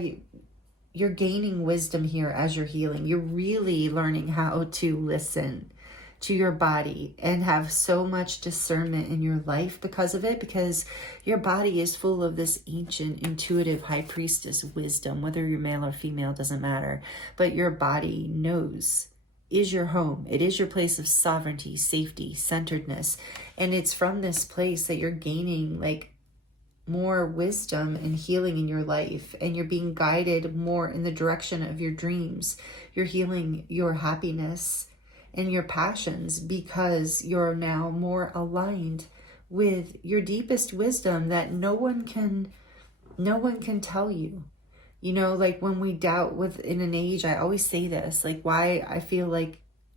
you're gaining wisdom here as you're healing. You're really learning how to listen to your body and have so much discernment in your life because of it, because your body is full of this ancient, intuitive High Priestess wisdom. Whether you're male or female, doesn't matter. But your body knows, is your home. It is your place of sovereignty, safety, centeredness. And it's from this place that you're gaining more wisdom and healing in your life. And you're being guided more in the direction of your dreams. You're healing your happiness and your passions because you're now more aligned with your deepest wisdom that no one can tell you. When we doubt within an age, I always say this, why I feel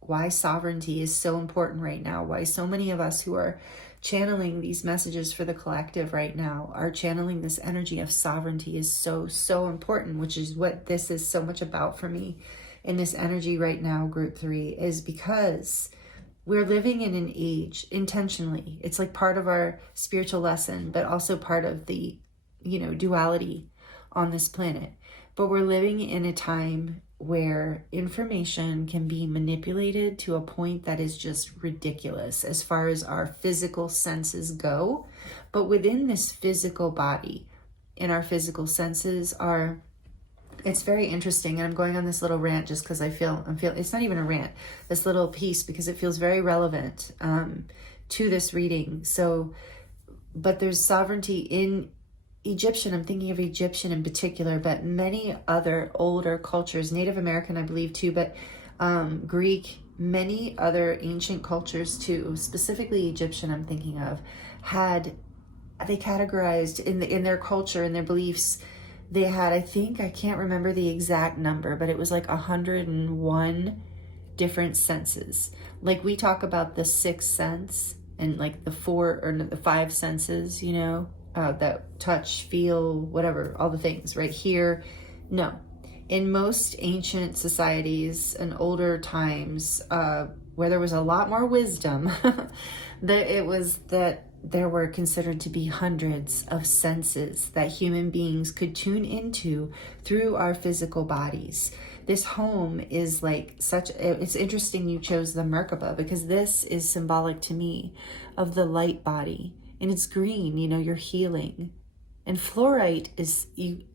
why sovereignty is so important right now, why so many of us who are channeling these messages for the collective right now are channeling this energy of sovereignty is so, so important, which is what this is so much about for me in this energy right now, group 3, is because we're living in an age intentionally. It's part of our spiritual lesson, but also part of the, duality on this planet. But we're living in a time where information can be manipulated to a point that is just ridiculous as far as our physical senses go. But within this physical body, and our physical senses are, it's very interesting. And I'm going on this little rant just because I'm feeling, it's not even a rant, this little piece, because it feels very relevant to this reading. So, but there's sovereignty Egyptian, I'm thinking of Egyptian in particular, but many other older cultures, Native American, I believe too, but Greek, many other ancient cultures too, specifically Egyptian, I'm thinking of, they categorized in their culture and their beliefs. They had, I think, I can't remember the exact number, but it was like 101 different senses. Like we talk about the sixth sense and like the the five senses, you know, that touch, feel, whatever, all the things right here. No, in most ancient societies and older times, where there was a lot more wisdom, that there were considered to be hundreds of senses that human beings could tune into through our physical bodies. This home is like it's interesting you chose the Merkaba, because this is symbolic to me of the light body, and it's green, you know, you're healing. And fluorite is,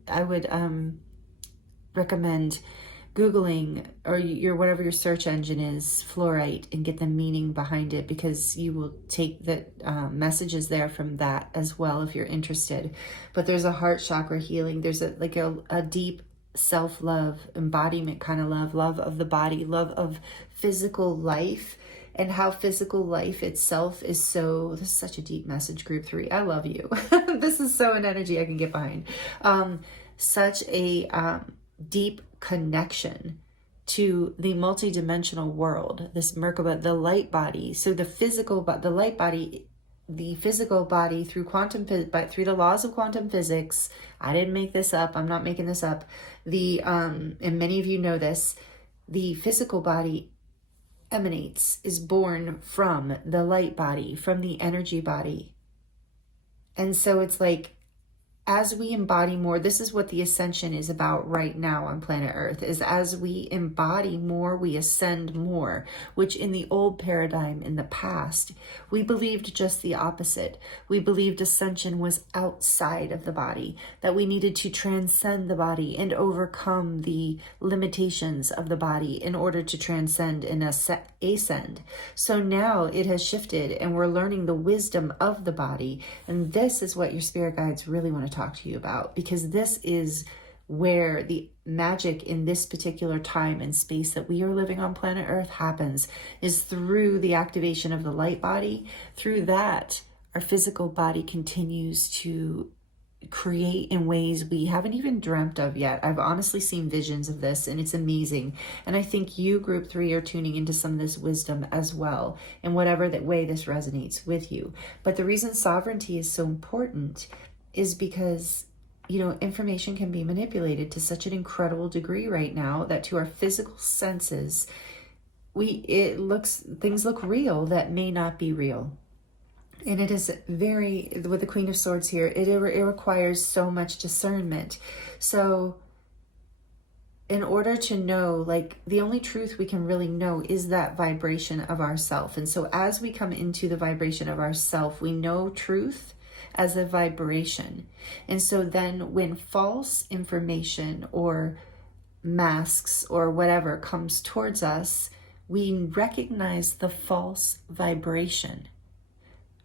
I would recommend Googling, or your whatever your search engine is, fluorite, and get the meaning behind it, because you will take the messages there from that as well if you're interested. But there's a heart chakra healing. There's a deep self-love, embodiment kind of love of the body, love of physical life, and how physical life itself is so, this is such a deep message, group 3. I love you. This is so an energy I can get behind. Such a deep connection to the multidimensional world, this Merkaba, the light body. So the physical body through through the laws of quantum physics. I didn't make this up. I'm not making this up. And many of you know this, the physical body is born from the light body, from the energy body. And so it's like, as we embody more, this is what the ascension is about right now on planet Earth, is as we embody more, we ascend more, which in the old paradigm, in the past, we believed just the opposite. We believed ascension was outside of the body, that we needed to transcend the body and overcome the limitations of the body in order to transcend and ascend. So now it has shifted, and we're learning the wisdom of the body. And this is what your spirit guides really want to talk to you about, because this is where the magic in this particular time and space that we are living on planet Earth happens, is through the activation of the light body. Through that, our physical body continues to create in ways we haven't even dreamt of yet. I've honestly seen visions of this, and it's amazing. And I think you, group 3, are tuning into some of this wisdom as well, in whatever that way this resonates with you. But the reason sovereignty is so important is because, you know, information can be manipulated to such an incredible degree right now that to our physical senses, things look real that may not be real. And it is with the Queen of Swords here, it requires so much discernment. So in order to know, like, the only truth we can really know is that vibration of ourself. And so as we come into the vibration of ourself, we know truth as a vibration. And so then when false information or masks or whatever comes towards us, we recognize the false vibration,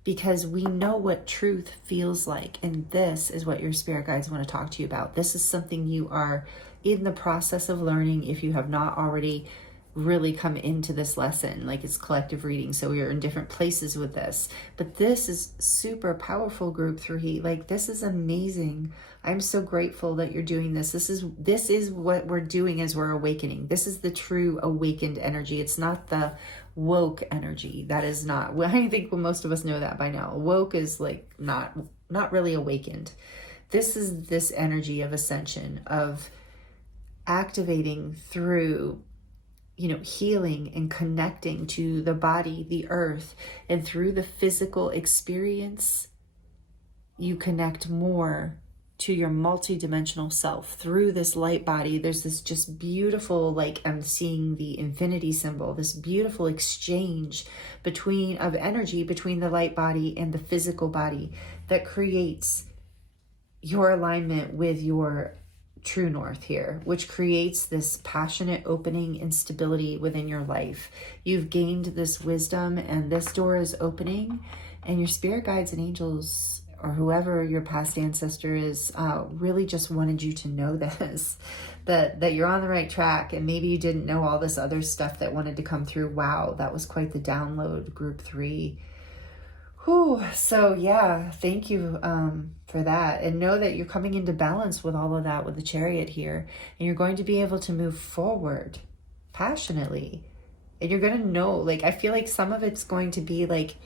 because we know what truth feels like. And this is what your spirit guides want to talk to you about. This is something you are in the process of learning if you have not already really come into this lesson. Like, it's collective reading, so we are in different places with this. But this is super powerful, group 3. Like, this is amazing. I'm so grateful that you're doing this. This is what we're doing as we're awakening. This is the true awakened energy. It's not the woke energy. That is not, well, I think most of us know that by now. Woke is like not really awakened. This is this energy of ascension, of activating through, you know, healing and connecting to the body, the earth, and through the physical experience, you connect more to your multidimensional self through this light body. There's this just beautiful, like, I'm seeing the infinity symbol, this beautiful exchange of energy between the light body and the physical body that creates your alignment with your true north here, which creates this passionate opening and stability within your life. You've gained this wisdom, and this door is opening, and your spirit guides and angels or whoever your past ancestor is, really just wanted you to know this, that you're on the right track, and maybe you didn't know all this other stuff that wanted to come through. Wow, that was quite the download, group 3. Whew. So yeah, thank you for that. And know that you're coming into balance with all of that with the Chariot here. And you're going to be able to move forward passionately. And you're going to know, like, I feel like some of it's going to be like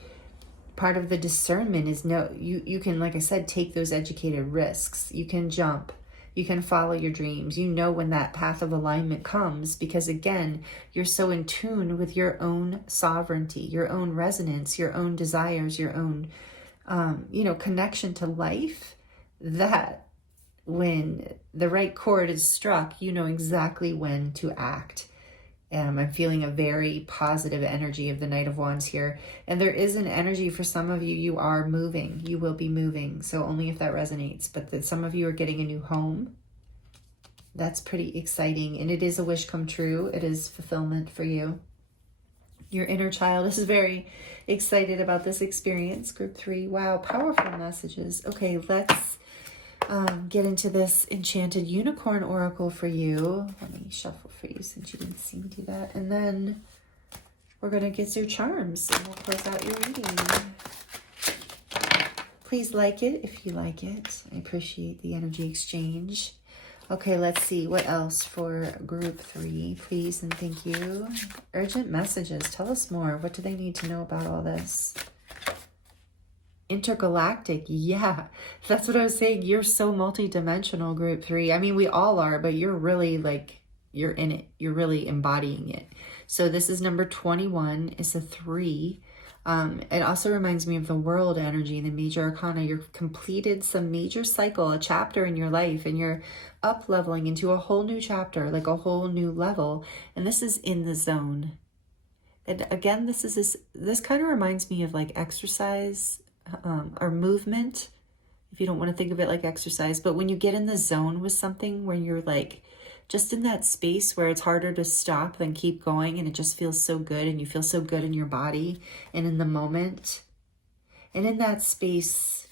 part of the discernment is you can, like I said, take those educated risks. You can jump. You can follow your dreams. You know when that path of alignment comes, because again, you're so in tune with your own sovereignty, your own resonance, your own desires, your own, connection to life, that when the right chord is struck, you know exactly when to act. I'm feeling a very positive energy of the Knight of Wands here. And there is an energy for some of you, you are moving. You will be moving. So only if that resonates. But that some of you are getting a new home. That's pretty exciting. And it is a wish come true. It is fulfillment for you. Your inner child is very excited about this experience. Group 3. Wow, powerful messages. Okay, let's get into this Enchanted Unicorn Oracle for you. Let me shuffle for you since you didn't see me do that. And then we're going to get your charms and we'll close out your reading. Please like it if you like it. I appreciate the energy exchange. Okay, let's see what else for group 3. Please and thank you. Urgent messages. Tell us more. What do they need to know about all this? Intergalactic. Yeah, that's what I was saying. You're so multidimensional, group 3. I mean, we all are, but you're really like, you're in it. You're really embodying it. So this is number 21. It's a 3. It also reminds me of the world energy, the major arcana. You've completed some major cycle, a chapter in your life, and you're up leveling into a whole new chapter, like a whole new level. And this is in the zone. And again, this kind of reminds me of like exercise, or movement, if you don't want to think of it like exercise. But when you get in the zone with something, where you're like just in that space where it's harder to stop than keep going, and it just feels so good, and you feel so good in your body and in the moment, and in that space,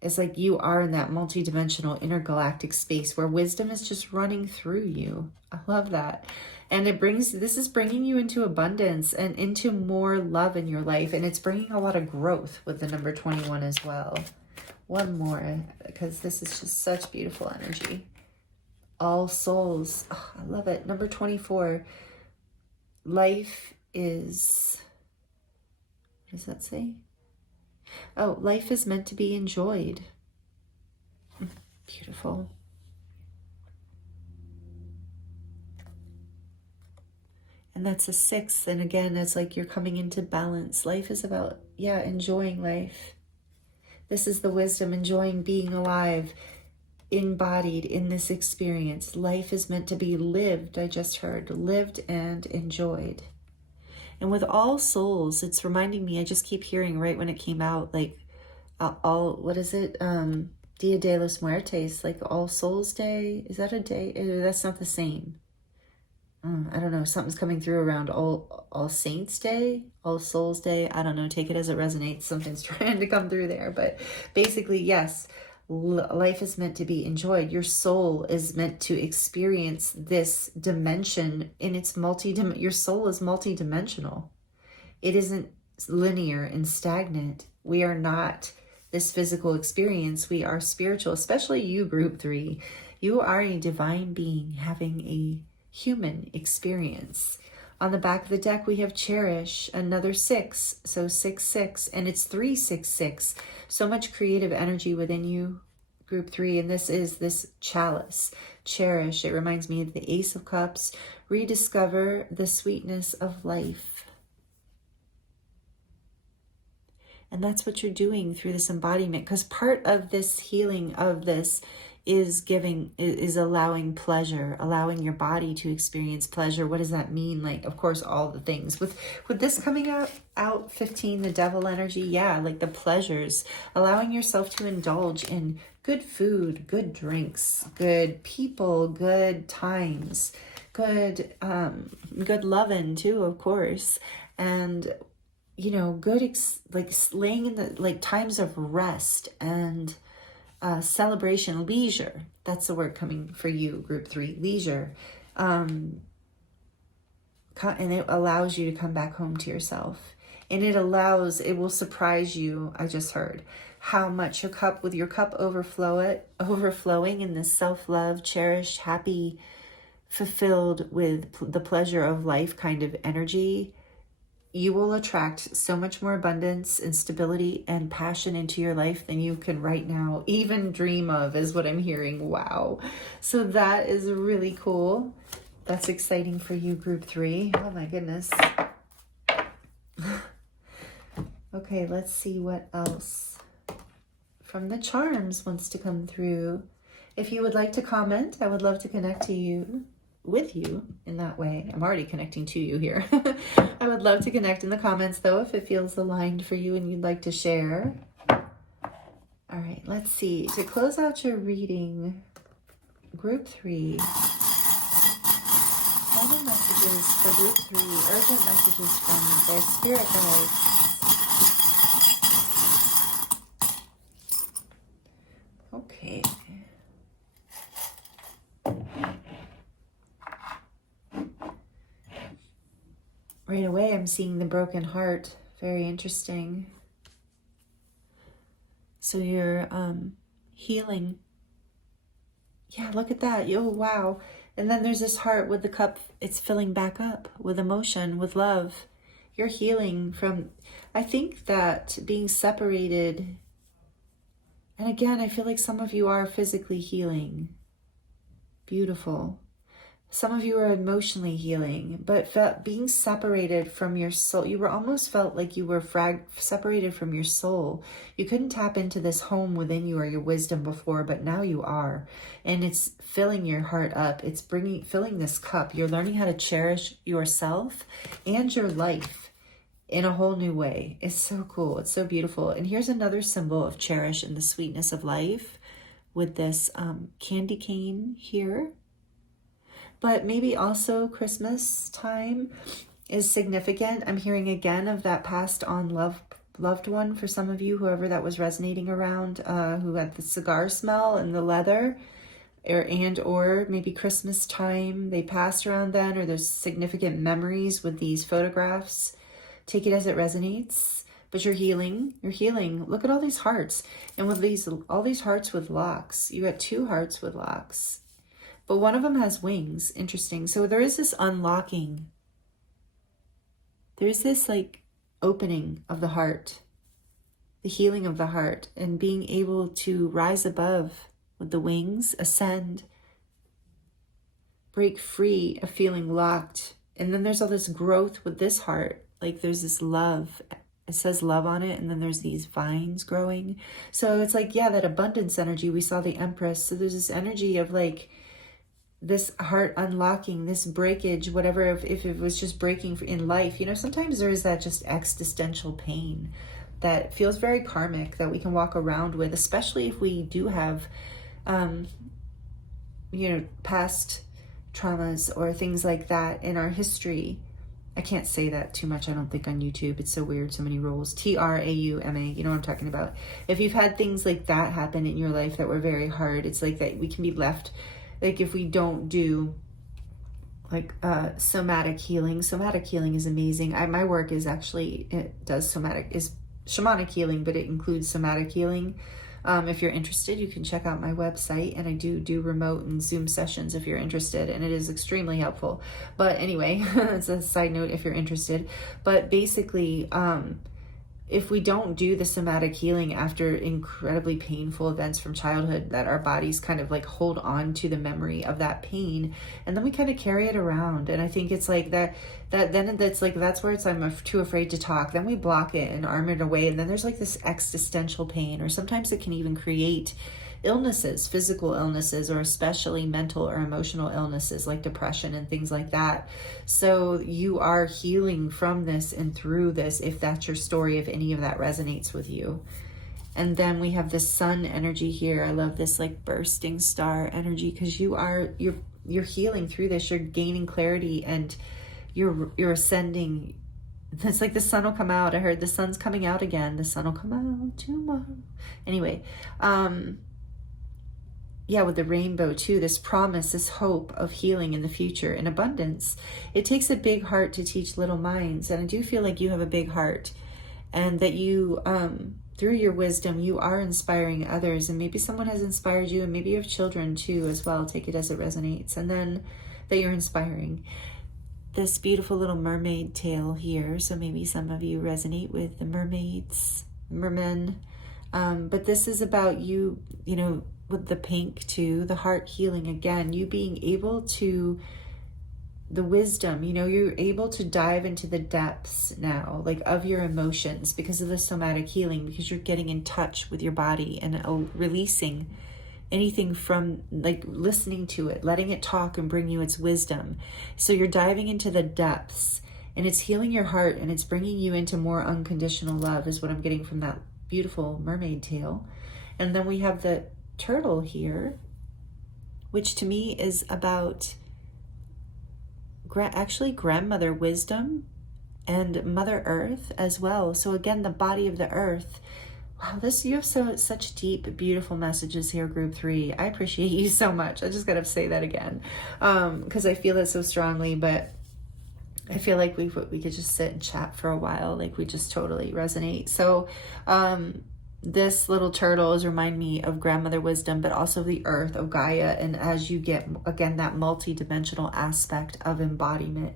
it's like you are in that multidimensional intergalactic space where wisdom is just running through you. I love that. And this is bringing you into abundance and into more love in your life. And it's bringing a lot of growth with the number 21 as well. One more, because this is just such beautiful energy. All souls. Oh, I love it. Number 24. Life is, what does that say? Oh, life is meant to be enjoyed. Beautiful. And that's a 6. And again, it's like you're coming into balance. Life is about, enjoying life. This is the wisdom, enjoying being alive, embodied in this experience. Life is meant to be lived, I just heard, lived and enjoyed. And with all souls, it's reminding me, I just keep hearing right when it came out, like what is it? Dia de los Muertos, like All Souls Day. Is that a day? That's not the same. I don't know. Something's coming through around All Saints Day, All Souls Day. I don't know. Take it as it resonates. Something's trying to come through there. But basically, yes, life is meant to be enjoyed. Your soul is meant to experience this dimension in its your soul is multidimensional. It isn't linear and stagnant. We are not this physical experience. We are spiritual, especially you, group 3. You are a divine being having a human experience. On the back of the deck, we have Cherish, another 6, so 6, and it's 366. So much creative energy within you, group 3, and this is this chalice. Cherish, it reminds me of the Ace of Cups. Rediscover the sweetness of life. And that's what you're doing through this embodiment, because part of this healing of this is allowing pleasure, allowing your body to experience pleasure. What does that mean? Like, of course, all the things. With this coming out 15, the devil energy, like the pleasures, allowing yourself to indulge in good food, good drinks, good people, good times, good loving too, of course. And you know, good, like laying in the, like times of rest and celebration, leisure. That's the word coming for you, group 3, leisure. And it allows you to come back home to yourself. And it will surprise you, I just heard, how much your cup overflowing in this self-love, cherished, happy, fulfilled with the pleasure of life kind of energy, you will attract so much more abundance and stability and passion into your life than you can right now even dream of, is what I'm hearing. Wow. So that is really cool. That's exciting for you, group 3. Oh my goodness. Okay, let's see what else from the charms wants to come through. If you would like to comment, I would love to connect with you in that way. I'm already connecting to you here. I would love to connect in the comments though, if it feels aligned for you and you'd like to share. All right, let's see. To close out your reading, group 3, final messages for group 3, urgent messages from their spirit guides. Okay. Right away, I'm seeing the broken heart. Very interesting. So you're healing. Yeah, look at that. Oh, wow. And then there's this heart with the cup. It's filling back up with emotion, with love. You're healing from, I think that being separated. And again, I feel like some of you are physically healing. Beautiful. Some of you are emotionally healing, but being separated from your soul, you were almost felt like you were separated from your soul. You couldn't tap into this home within you or your wisdom before, but now you are. And it's filling your heart up. It's filling this cup. You're learning how to cherish yourself and your life in a whole new way. It's so cool. It's so beautiful. And here's another symbol of cherish and the sweetness of life with this candy cane here. But maybe also Christmas time is significant. I'm hearing again of that passed on loved one for some of you, whoever that was resonating around, who had the cigar smell and the leather, or maybe Christmas time, they passed around then, or there's significant memories with these photographs. Take it as it resonates. But you're healing. You're healing. Look at all these hearts. And with all these hearts with locks. You got 2 hearts with locks. But one of them has wings. Interesting. So there is this unlocking. There is this like opening of the heart, the healing of the heart, and being able to rise above with the wings, ascend, break free of feeling locked. And then there's all this growth with this heart. Like there's this love. It says love on it, and then there's these vines growing. So it's like, yeah, that abundance energy. We saw the Empress. So there's this energy of like, this heart unlocking, this breakage, whatever, if it was just breaking in life, you know, sometimes there is that just existential pain that feels very karmic that we can walk around with, especially if we do have, you know, past traumas or things like that in our history. I can't say that too much, I don't think, on YouTube. It's so weird, so many rules. Trauma, you know what I'm talking about. If you've had things like that happen in your life that were very hard, it's like that we can be left. Like if we don't do like somatic healing is amazing. My work is actually, it does shamanic healing, but it includes somatic healing. If you're interested, you can check out my website, and I do remote and Zoom sessions if you're interested, and it is extremely helpful. But anyway, it's a side note if you're interested. But basically, if we don't do the somatic healing after incredibly painful events from childhood, that our bodies kind of like hold on to the memory of that pain, and then we kind of carry it around. And I think it's like that's where it's, I'm too afraid to talk. Then we block it and arm it away, and then there's like this existential pain, or sometimes it can even create illnesses, physical illnesses, or especially mental or emotional illnesses like depression and things like that. So you are healing from this and through this, if that's your story, if any of that resonates with you. And then we have the sun energy here. I love this like bursting star energy, because you're healing through this. You're gaining clarity, and you're ascending it's like the sun will come out. I heard the sun's coming out again. The sun will come out tomorrow. Anyway, yeah, with the rainbow too, this promise, this hope of healing in the future in abundance. It takes a big heart to teach little minds. And I do feel like you have a big heart, and that you, through your wisdom, you are inspiring others. And maybe someone has inspired you, and maybe you have children too as well. Take it as it resonates. And then that you're inspiring. This beautiful little mermaid tail here. So maybe some of you resonate with the mermaids, mermen. But this is about you, you know, with the pink too, the heart healing again, you being able to, the wisdom, you know, you're able to dive into the depths now, like of your emotions because of the somatic healing, because you're getting in touch with your body and releasing anything from, like, listening to it, letting it talk and bring you its wisdom. So you're diving into the depths, and it's healing your heart, and it's bringing you into more unconditional love is what I'm getting from that beautiful mermaid tail. And then we have the turtle here, which to me is about actually grandmother wisdom and Mother Earth as well. So again, the body of the earth. Wow, you have such deep, beautiful messages here, group 3. I appreciate you so much. I just gotta say that again, because I feel it so strongly. But I feel like we could just sit and chat for a while. Like, we just totally resonate. So this little turtles remind me of grandmother wisdom, but also the earth of Gaia. And as you get, again, that multi-dimensional aspect of embodiment,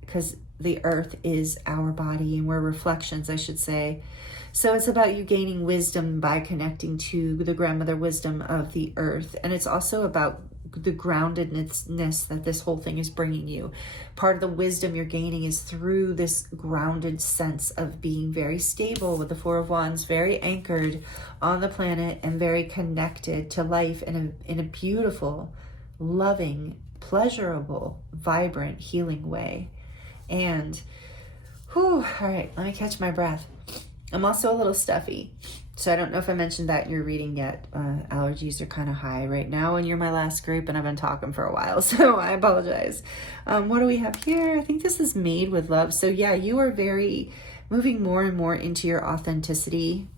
because the earth is our body and we're reflections, I should say. So it's about you gaining wisdom by connecting to the grandmother wisdom of the earth. And it's also about the groundedness that this whole thing is bringing you. Part of the wisdom you're gaining is through this grounded sense of being very stable with the Four of Wands, very anchored on the planet and very connected to life in a beautiful, loving, pleasurable, vibrant, healing way. And whew, all right, let me catch my breath. I'm also a little stuffy. So I don't know if I mentioned that in your reading yet. Allergies are kind of high right now, and you're my last group, and I've been talking for a while, so I apologize. What do we have here? I think this is made with love. So yeah, you are moving more and more into your authenticity.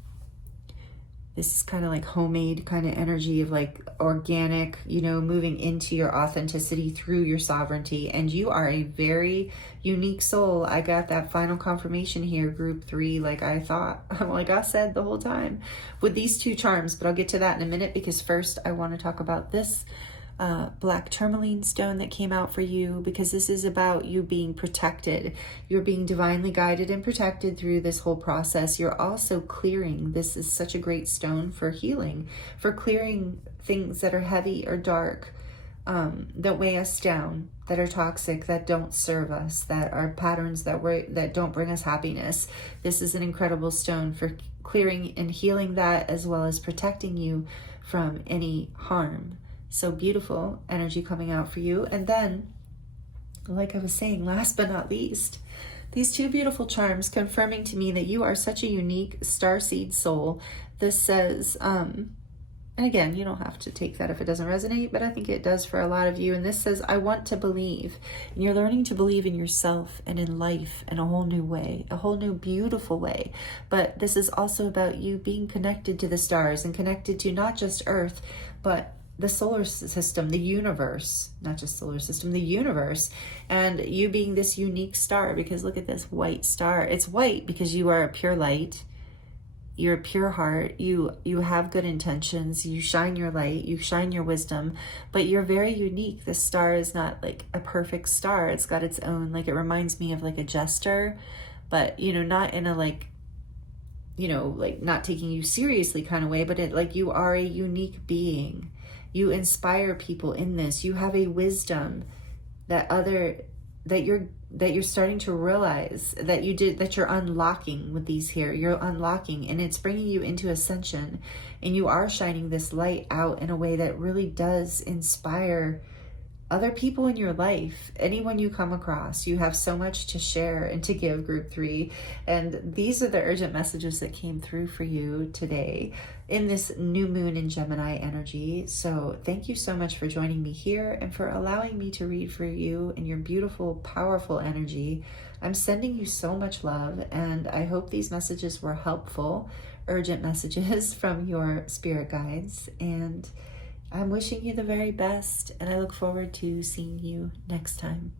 This is kind of like homemade kind of energy of like organic, you know, moving into your authenticity through your sovereignty. And you are a very unique soul. I got that final confirmation here, group 3, like I thought, like I said the whole time, with these 2 charms. But I'll get to that in a minute, because first I want to talk about this black tourmaline stone that came out for you, because this is about you being protected. You're being divinely guided and protected through this whole process. You're also clearing. This is such a great stone for healing, for clearing things that are heavy or dark, that weigh us down, that are toxic, that don't serve us, that are patterns that don't bring us happiness. This is an incredible stone for clearing and healing that, as well as protecting you from any harm. So beautiful energy coming out for you. And then, like I was saying, last but not least, these 2 beautiful charms confirming to me that you are such a unique starseed soul. This says, and again, you don't have to take that if it doesn't resonate, but I think it does for a lot of you. And this says, I want to believe. And you're learning to believe in yourself and in life in a whole new way, a whole new beautiful way. But this is also about you being connected to the stars and connected to not just Earth, but the solar system, the universe, not just solar system, the universe, and you being this unique star. Because look at this white star. It's white because you are a pure light. You're a pure heart. You have good intentions. You shine your light. You shine your wisdom, but you're very unique. This star is not like a perfect star. It's got its own, like, it reminds me of like a jester, but, you know, not in a like, you know, like not taking you seriously kind of way, but it, like, you are a unique being. You inspire people in this. You have a wisdom that you're starting to realize that you're unlocking with these here. You're unlocking, and it's bringing you into ascension, and you are shining this light out in a way that really does inspire other people in your life, anyone you come across. You have so much to share and to give, Group 3. And these are the urgent messages that came through for you today in this new moon in Gemini energy. So thank you so much for joining me here and for allowing me to read for you in your beautiful, powerful energy. I'm sending you so much love, and I hope these messages were helpful, urgent messages from your spirit guides. And I'm wishing you the very best, and I look forward to seeing you next time.